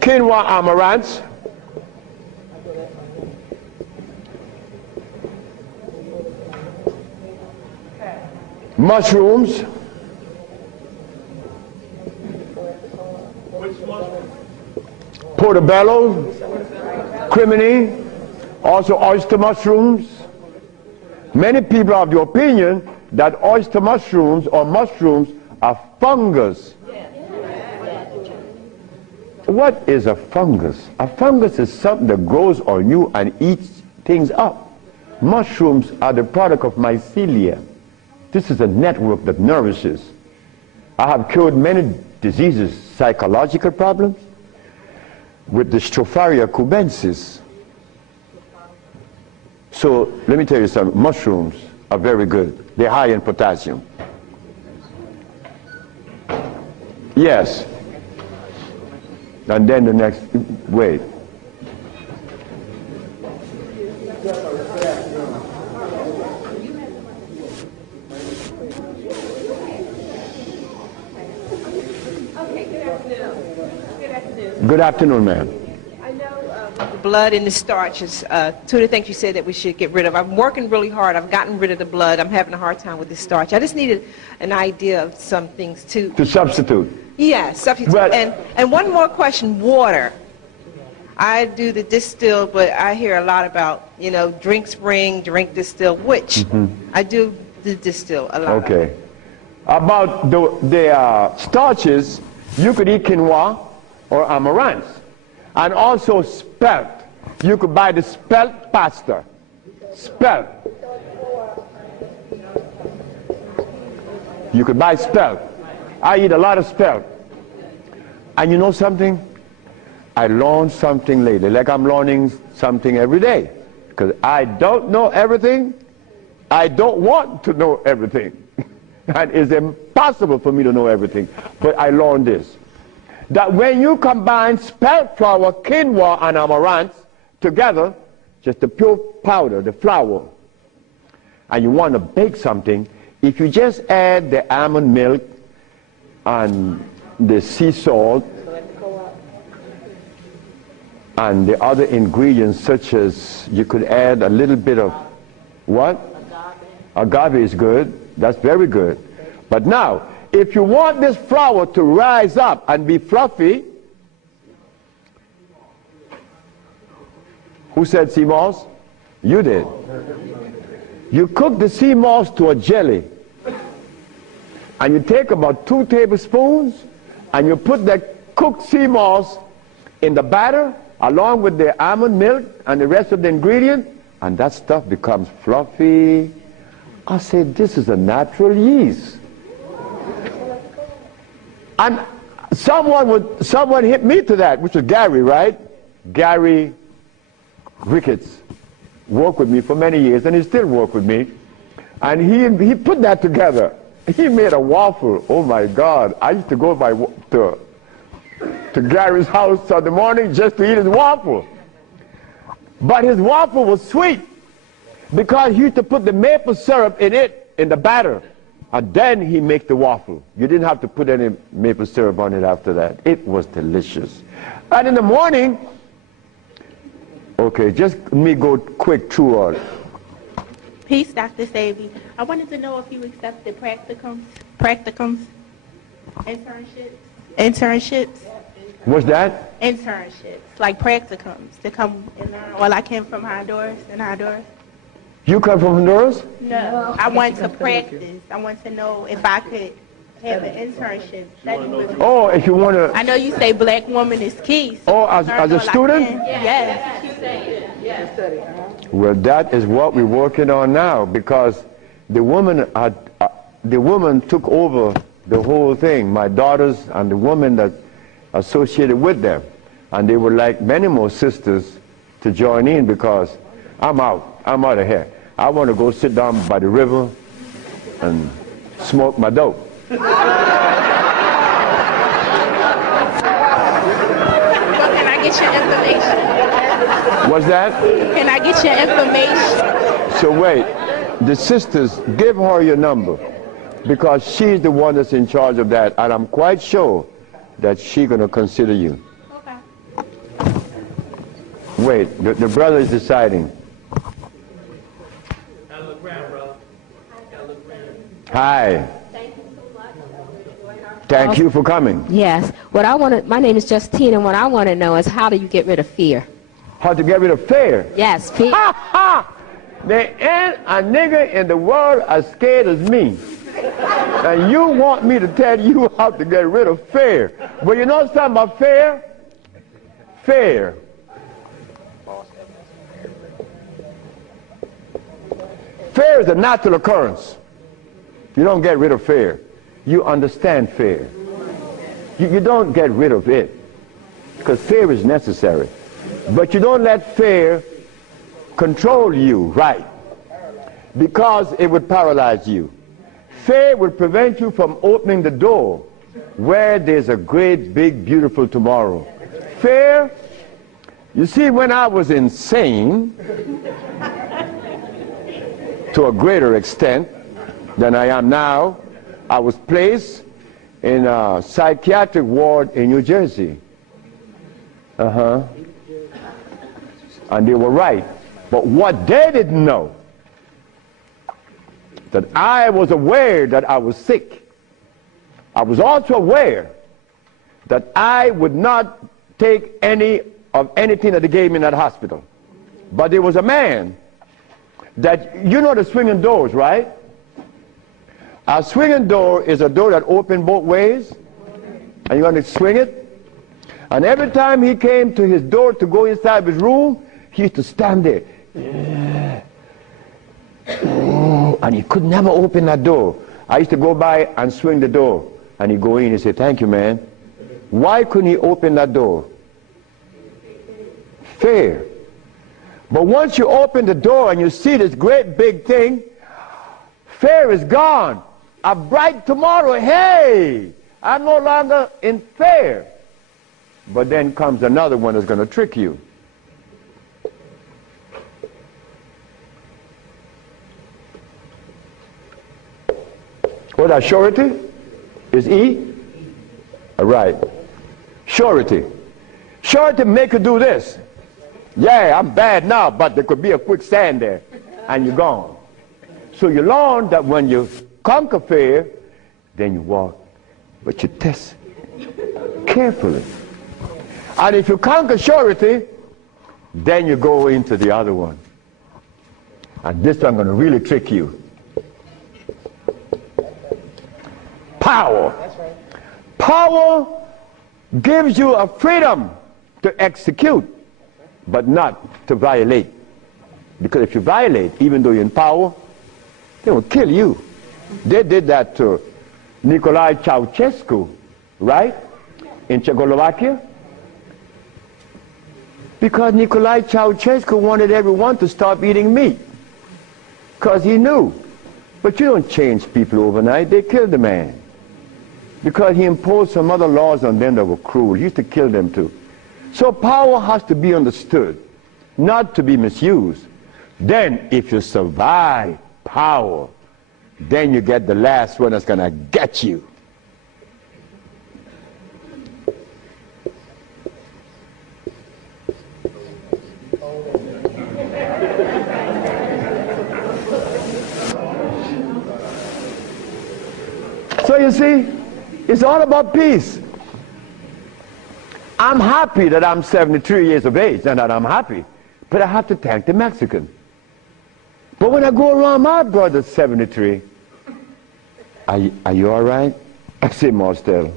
quinoa amaranth, mushrooms, portobello, crimini, also oyster mushrooms. Many people have the opinion that oyster mushrooms or mushrooms are fungus. What is a fungus? A fungus is something that grows on you and eats things up. Mushrooms are the product of mycelia. This is a network that nourishes. I have cured many diseases, psychological problems, with the Stropharia cubensis. So let me tell you something. Mushrooms are very good. They're high in potassium. Yes. And then the next, wait. Good afternoon, ma'am. I know the blood and the starches, two of the things you said that we should get rid of. I'm working really hard. I've gotten rid of the blood. I'm having a hard time with the starch. I just needed an idea of some things to substitute. Yeah, substitute. Well, and one more question, water. I do the distilled, but I hear a lot about, you know, drink spring, drink distilled, which I do the distilled a lot. Okay. About the starches, you could eat quinoa or amaranth. And also spelt. You could buy the spelt pasta. Spelt. You could buy spelt. I eat a lot of spelt. And you know something? I learned something lately, like I'm learning something every day. Because I don't know everything. I don't want to know everything. And it's impossible for me to know everything. But I learned this. That when you combine spelt flour, quinoa, and amaranth together, just the pure powder, the flour, and you want to bake something, if you just add the almond milk and the sea salt and the other ingredients, such as you could add a little bit of what? Agave is good. That's very good. But now, if you want this flour to rise up and be fluffy, who said sea moss? You did. You cook the sea moss to a jelly. And you take about 2 tablespoons and you put that cooked sea moss in the batter along with the almond milk and the rest of the ingredient, and that stuff becomes fluffy. I said, this is a natural yeast. And someone hit me to that, which was Gary, right? Gary Ricketts worked with me for many years, and he still works with me. And he put that together. He made a waffle. Oh my God! I used to go to Gary's house in the morning just to eat his waffle. But his waffle was sweet because he used to put the maple syrup in it in the batter, and then he make the waffle. You didn't have to put any maple syrup on it after that. It was delicious. And in the morning, okay, just let me go quick through all. Peace, Dr. Sebi. I wanted to know if you accepted practicums, internships. What's that? Internships, like practicums, to come and learn. Well, I came from Honduras, You come from Honduras? No, I want to practice. I want to know if I could have an internship. Oh, if you want to... I know you say black woman is key. So oh, as a student? Yes. Well, that is what we're working on now, because the woman took over the whole thing, my daughters and the women that associated with them. And they would like many more sisters to join in, because I'm out of here. I want to go sit down by the river and smoke my dope. Well, can I get your information? What's that? Can I get your information? So wait, the sisters, give her your number, because she's the one that's in charge of that, and I'm quite sure that she's going to consider you. Okay. Wait, the brother is deciding. Hi. Thank you for coming. Yes. What I want to, my name is Justine, and what I want to know is, how do you get rid of fear? How to get rid of fear? Yes, fear. Ha ha! There ain't a nigga in the world as scared as me. And you want me to tell you how to get rid of fear. But you know something about fear? Fear. Fear is a natural occurrence. You don't get rid of fear. You understand fear. You don't get rid of it, because fear is necessary. But you don't let fear control you, right? Because it would paralyze you. Fear would prevent you from opening the door where there's a great, big, beautiful tomorrow. Fear, you see, when I was insane, to a greater extent than I am now, I was placed in a psychiatric ward in New Jersey. And they were right. But what they didn't know, that I was aware that I was sick. I was also aware that I would not take any of anything that they gave me in that hospital. But there was a man that, you know the swinging doors, right? A swinging door is a door that opens both ways, and you're going to swing it. And every time he came to his door to go inside his room, he used to stand there. And he could never open that door. I used to go by and swing the door, and he'd go in and say, "Thank you, man." Why couldn't he open that door? Fear. But once you open the door and you see this great big thing, fear is gone. A bright tomorrow, hey, I'm no longer in fear. But then comes another one that's going to trick you. What that surety? Is E? All right. Surety. Surety make you do this. Yeah, I'm bad now, but there could be a quicksand there, and you're gone. So you learn that when you conquer fear, then you walk, but you test carefully. And if you conquer surety, then you go into the other one. And this one I'm going to really trick you. Power. Power gives you a freedom to execute, but not to violate. Because if you violate, even though you're in power, they will kill you. They did that to Nicolae Ceausescu, right? In Czechoslovakia. Because Nicolae Ceausescu wanted everyone to stop eating meat. Because he knew. But you don't change people overnight. They killed the man. Because he imposed some other laws on them that were cruel. He used to kill them too. So power has to be understood, not to be misused. Then if you survive power, then you get the last one that's going to get you. So you see, it's all about peace. I'm happy that I'm 73 years of age and that I'm happy, but I have to thank the Mexican. But when I go around my brother's 73, are you all right? I say, Marcel,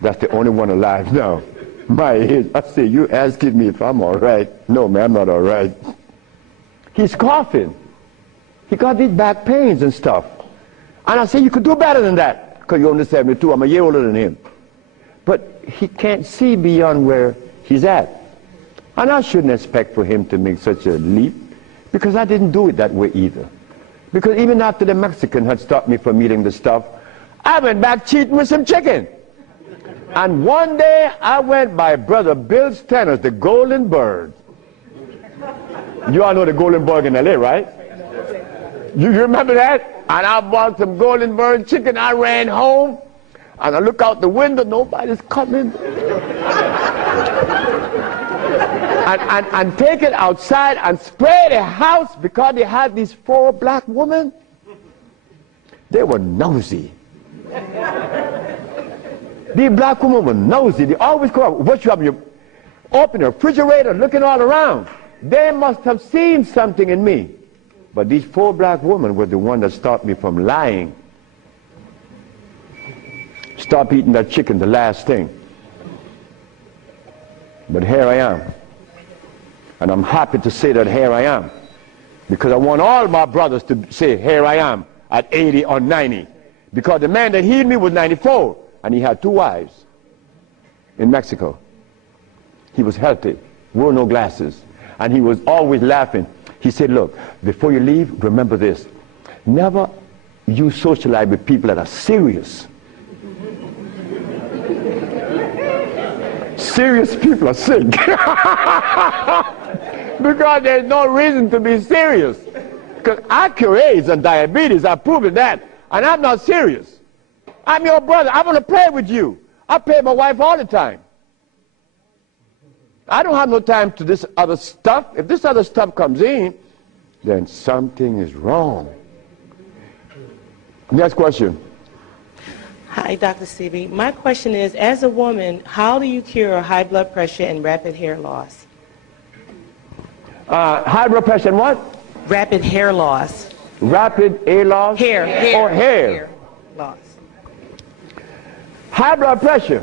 that's the only one alive now. My age. I say, you asking me if I'm all right? No, man, I'm not all right. He's coughing. He got these back pains and stuff. And I say, you could do better than that, because you're only 72. I'm a year older than him. But he can't see beyond where he's at. And I shouldn't expect for him to make such a leap, because I didn't do it that way either. Because even after the Mexican had stopped me from eating the stuff, I went back cheating with some chicken. And one day I went by Brother Bill Stenner's, the Golden Bird. You all know the Golden Bird in L.A., right? You remember that? And I bought some Golden Bird chicken. I ran home, and I look out the window. Nobody's coming. and take it outside and spray the house, because they had these 4 black women. They were nosy. These black women were nosy. They always come up. What you have? You open the refrigerator, looking all around. They must have seen something in me. But these 4 black women were the one that stopped me from lying. Stop eating that chicken, the last thing. But here I am. And I'm happy to say that here I am. Because I want all my brothers to say, here I am, at 80 or 90. Because the man that healed me was 94, and he had 2 wives in Mexico. He was healthy, wore no glasses, and he was always laughing. He said, look, before you leave, remember this. Never you socialize with people that are serious. Serious people are sick. Because there's no reason to be serious. Because I cure AIDS and diabetes, I've proven that. And I'm not serious. I'm your brother. I want to play with you. I play with my wife all the time. I don't have no time to this other stuff. If this other stuff comes in, then something is wrong. Next question. Hi, Dr. Sebi. My question is, as a woman, how do you cure high blood pressure and rapid hair loss? High blood pressure and what? Rapid hair loss. Rapid hair loss? Hair. Or hair loss. High blood pressure.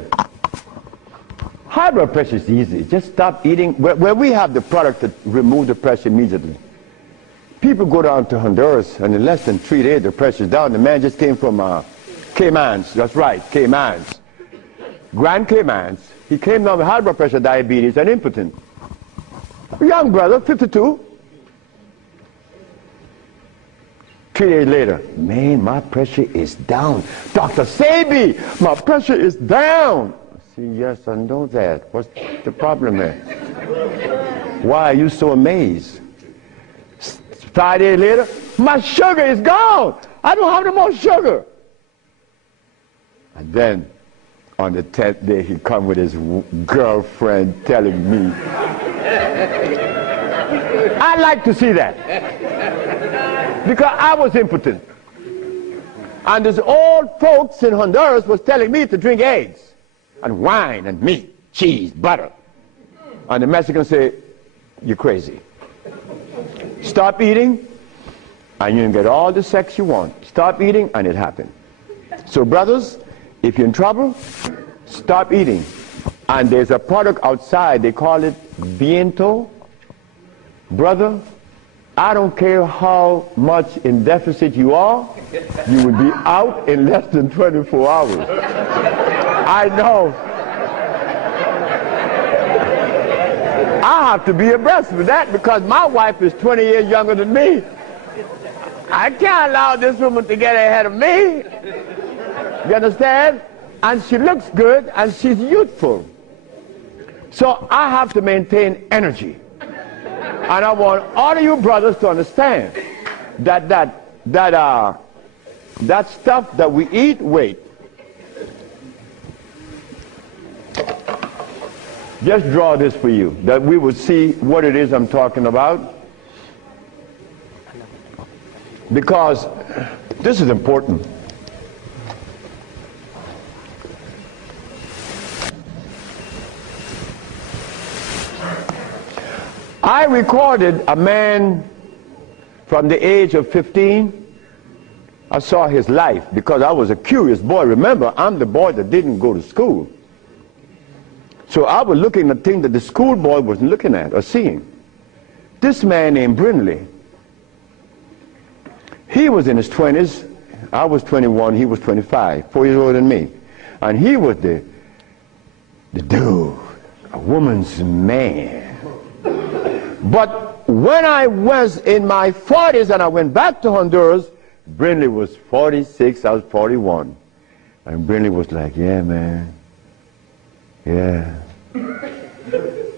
High blood pressure is easy. Just stop eating. Where we have the product to remove the pressure immediately. People go down to Honduras, and in less than 3 days, the pressure's down. The man just came from Caymans. That's right, Caymans. Grand Caymans. He came down with high blood pressure, diabetes, and impotent. A young brother, 52. 3 days later, man, my pressure is down. Dr. Sebi, my pressure is down. I see, yes, I know that. What's the problem there? Why are you so amazed? 5 days later, my sugar is gone. I don't have no more sugar. And then, on the 10th day, he come with his girlfriend telling me. I like to see that. Because I was impotent. And these old folks in Honduras was telling me to drink eggs and wine and meat, cheese, butter. And the Mexicans say, you're crazy. Stop eating, and you can get all the sex you want. Stop eating, and it happened. So brothers, if you're in trouble, stop eating. And there's a product outside, they call it Viento. Brother, I don't care how much in deficit you are, you will be out in less than 24 hours. I know. I have to be abreast with that because my wife is 20 years younger than me. I can't allow this woman to get ahead of me. You understand? And she looks good and she's youthful. So I have to maintain energy. And I want all of you brothers to understand that that stuff that we eat, wait. Just draw this for you, that we would see what it is I'm talking about. Because this is important. I recorded a man from the age of 15. I saw his life because I was a curious boy. Remember, I'm the boy that didn't go to school. So I was looking at things that the schoolboy wasn't looking at or seeing. This man named Brindley, he was in his 20s. I was 21, he was 25, 4 years older than me. And he was the dude, a woman's man. But when I was in my 40s and I went back to Honduras, Brindley was 46, I was 41. And Brindley was like, yeah, man. Yeah.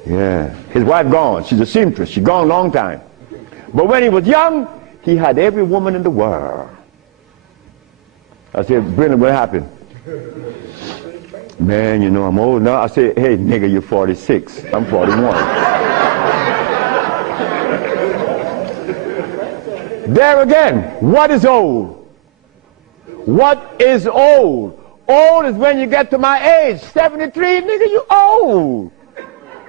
Yeah. His wife gone. She's a seamstress. She's gone a long time. But when he was young, he had every woman in the world. I said, Brindley, what happened? Man, you know, I'm old now. I said, hey, nigga, you're 46. I'm 41. There again, what is old? What is old? Old is when you get to my age. 73, nigga, you old.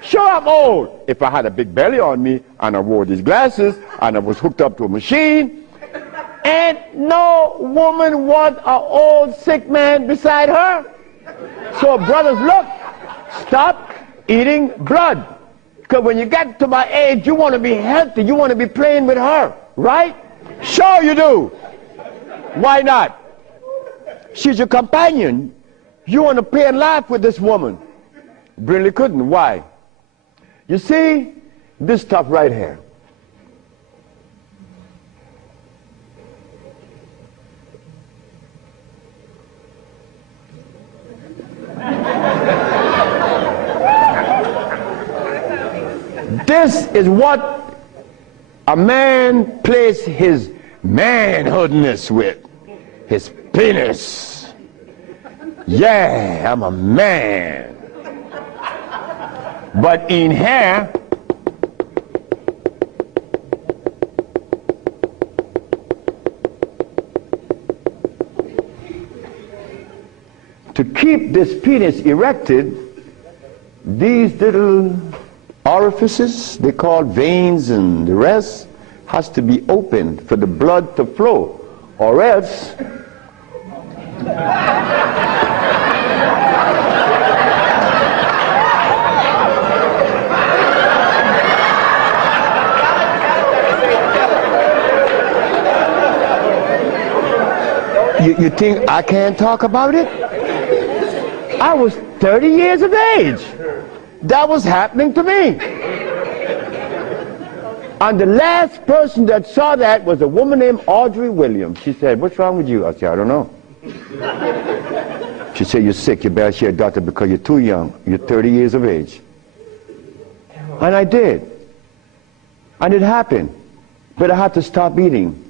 Sure, I'm old. If I had a big belly on me and I wore these glasses and I was hooked up to a machine, and no woman want an old sick man beside her. So brothers, look, stop eating blood. Because when you get to my age, you want to be healthy. You want to be playing with her, right? Sure you do. Why not? She's your companion. You want to play and laugh with this woman. Brindley couldn't. Why? You see, this stuff right here. This is what a man plays his manhoodness with, his penis. Yeah, I'm a man. But in here, to keep this penis erected, these little orifices, they call veins and the rest, has to be opened for the blood to flow, or else you think I can't talk about it? I was 30 years of age. That was happening to me. And the last person that saw that was a woman named Audrey Williams. She said, what's wrong with you? I said, I don't know. She said, you're sick. You better see a doctor because you're too young. You're 30 years of age. And I did. And it happened. But I had to stop eating.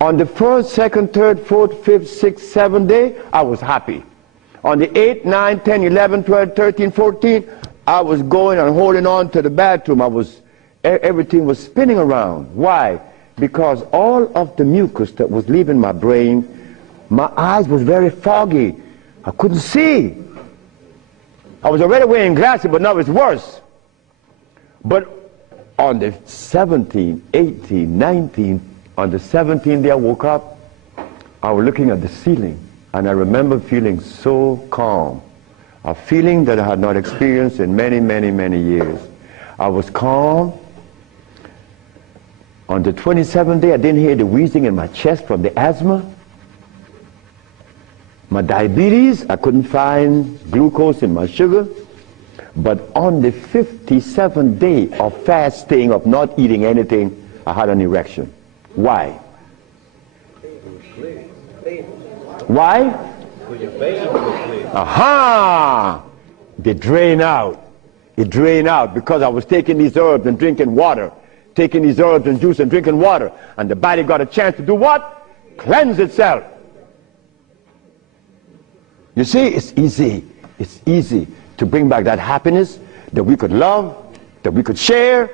On the 1st, 2nd, 3rd, 4th, 5th, 6th, 7th day, I was happy. On the 8th, 9th, 10th, 11th, 12th, 13th, 14th, I was going and holding on to the bathroom. Everything was spinning around. Why? Because all of the mucus that was leaving my brain, my eyes was very foggy. I couldn't see. I was already wearing glasses, but now it's worse. But on the 17th, 18th, 19th, on the 17th day I woke up, I was looking at the ceiling, and I remember feeling so calm. A feeling that I had not experienced in many, many, many years. I was calm. On the 27th day, I didn't hear the wheezing in my chest from the asthma. My diabetes, I couldn't find glucose in my sugar. But on the 57th day of fasting, of not eating anything, I had an erection. Why? Why? Aha! They drain out. It drained out because I was taking these herbs and drinking water. Taking these herbs and juice and drinking water. And the body got a chance to do what? cleanse itself. You see, it's easy to bring back that happiness that we could love, that we could share,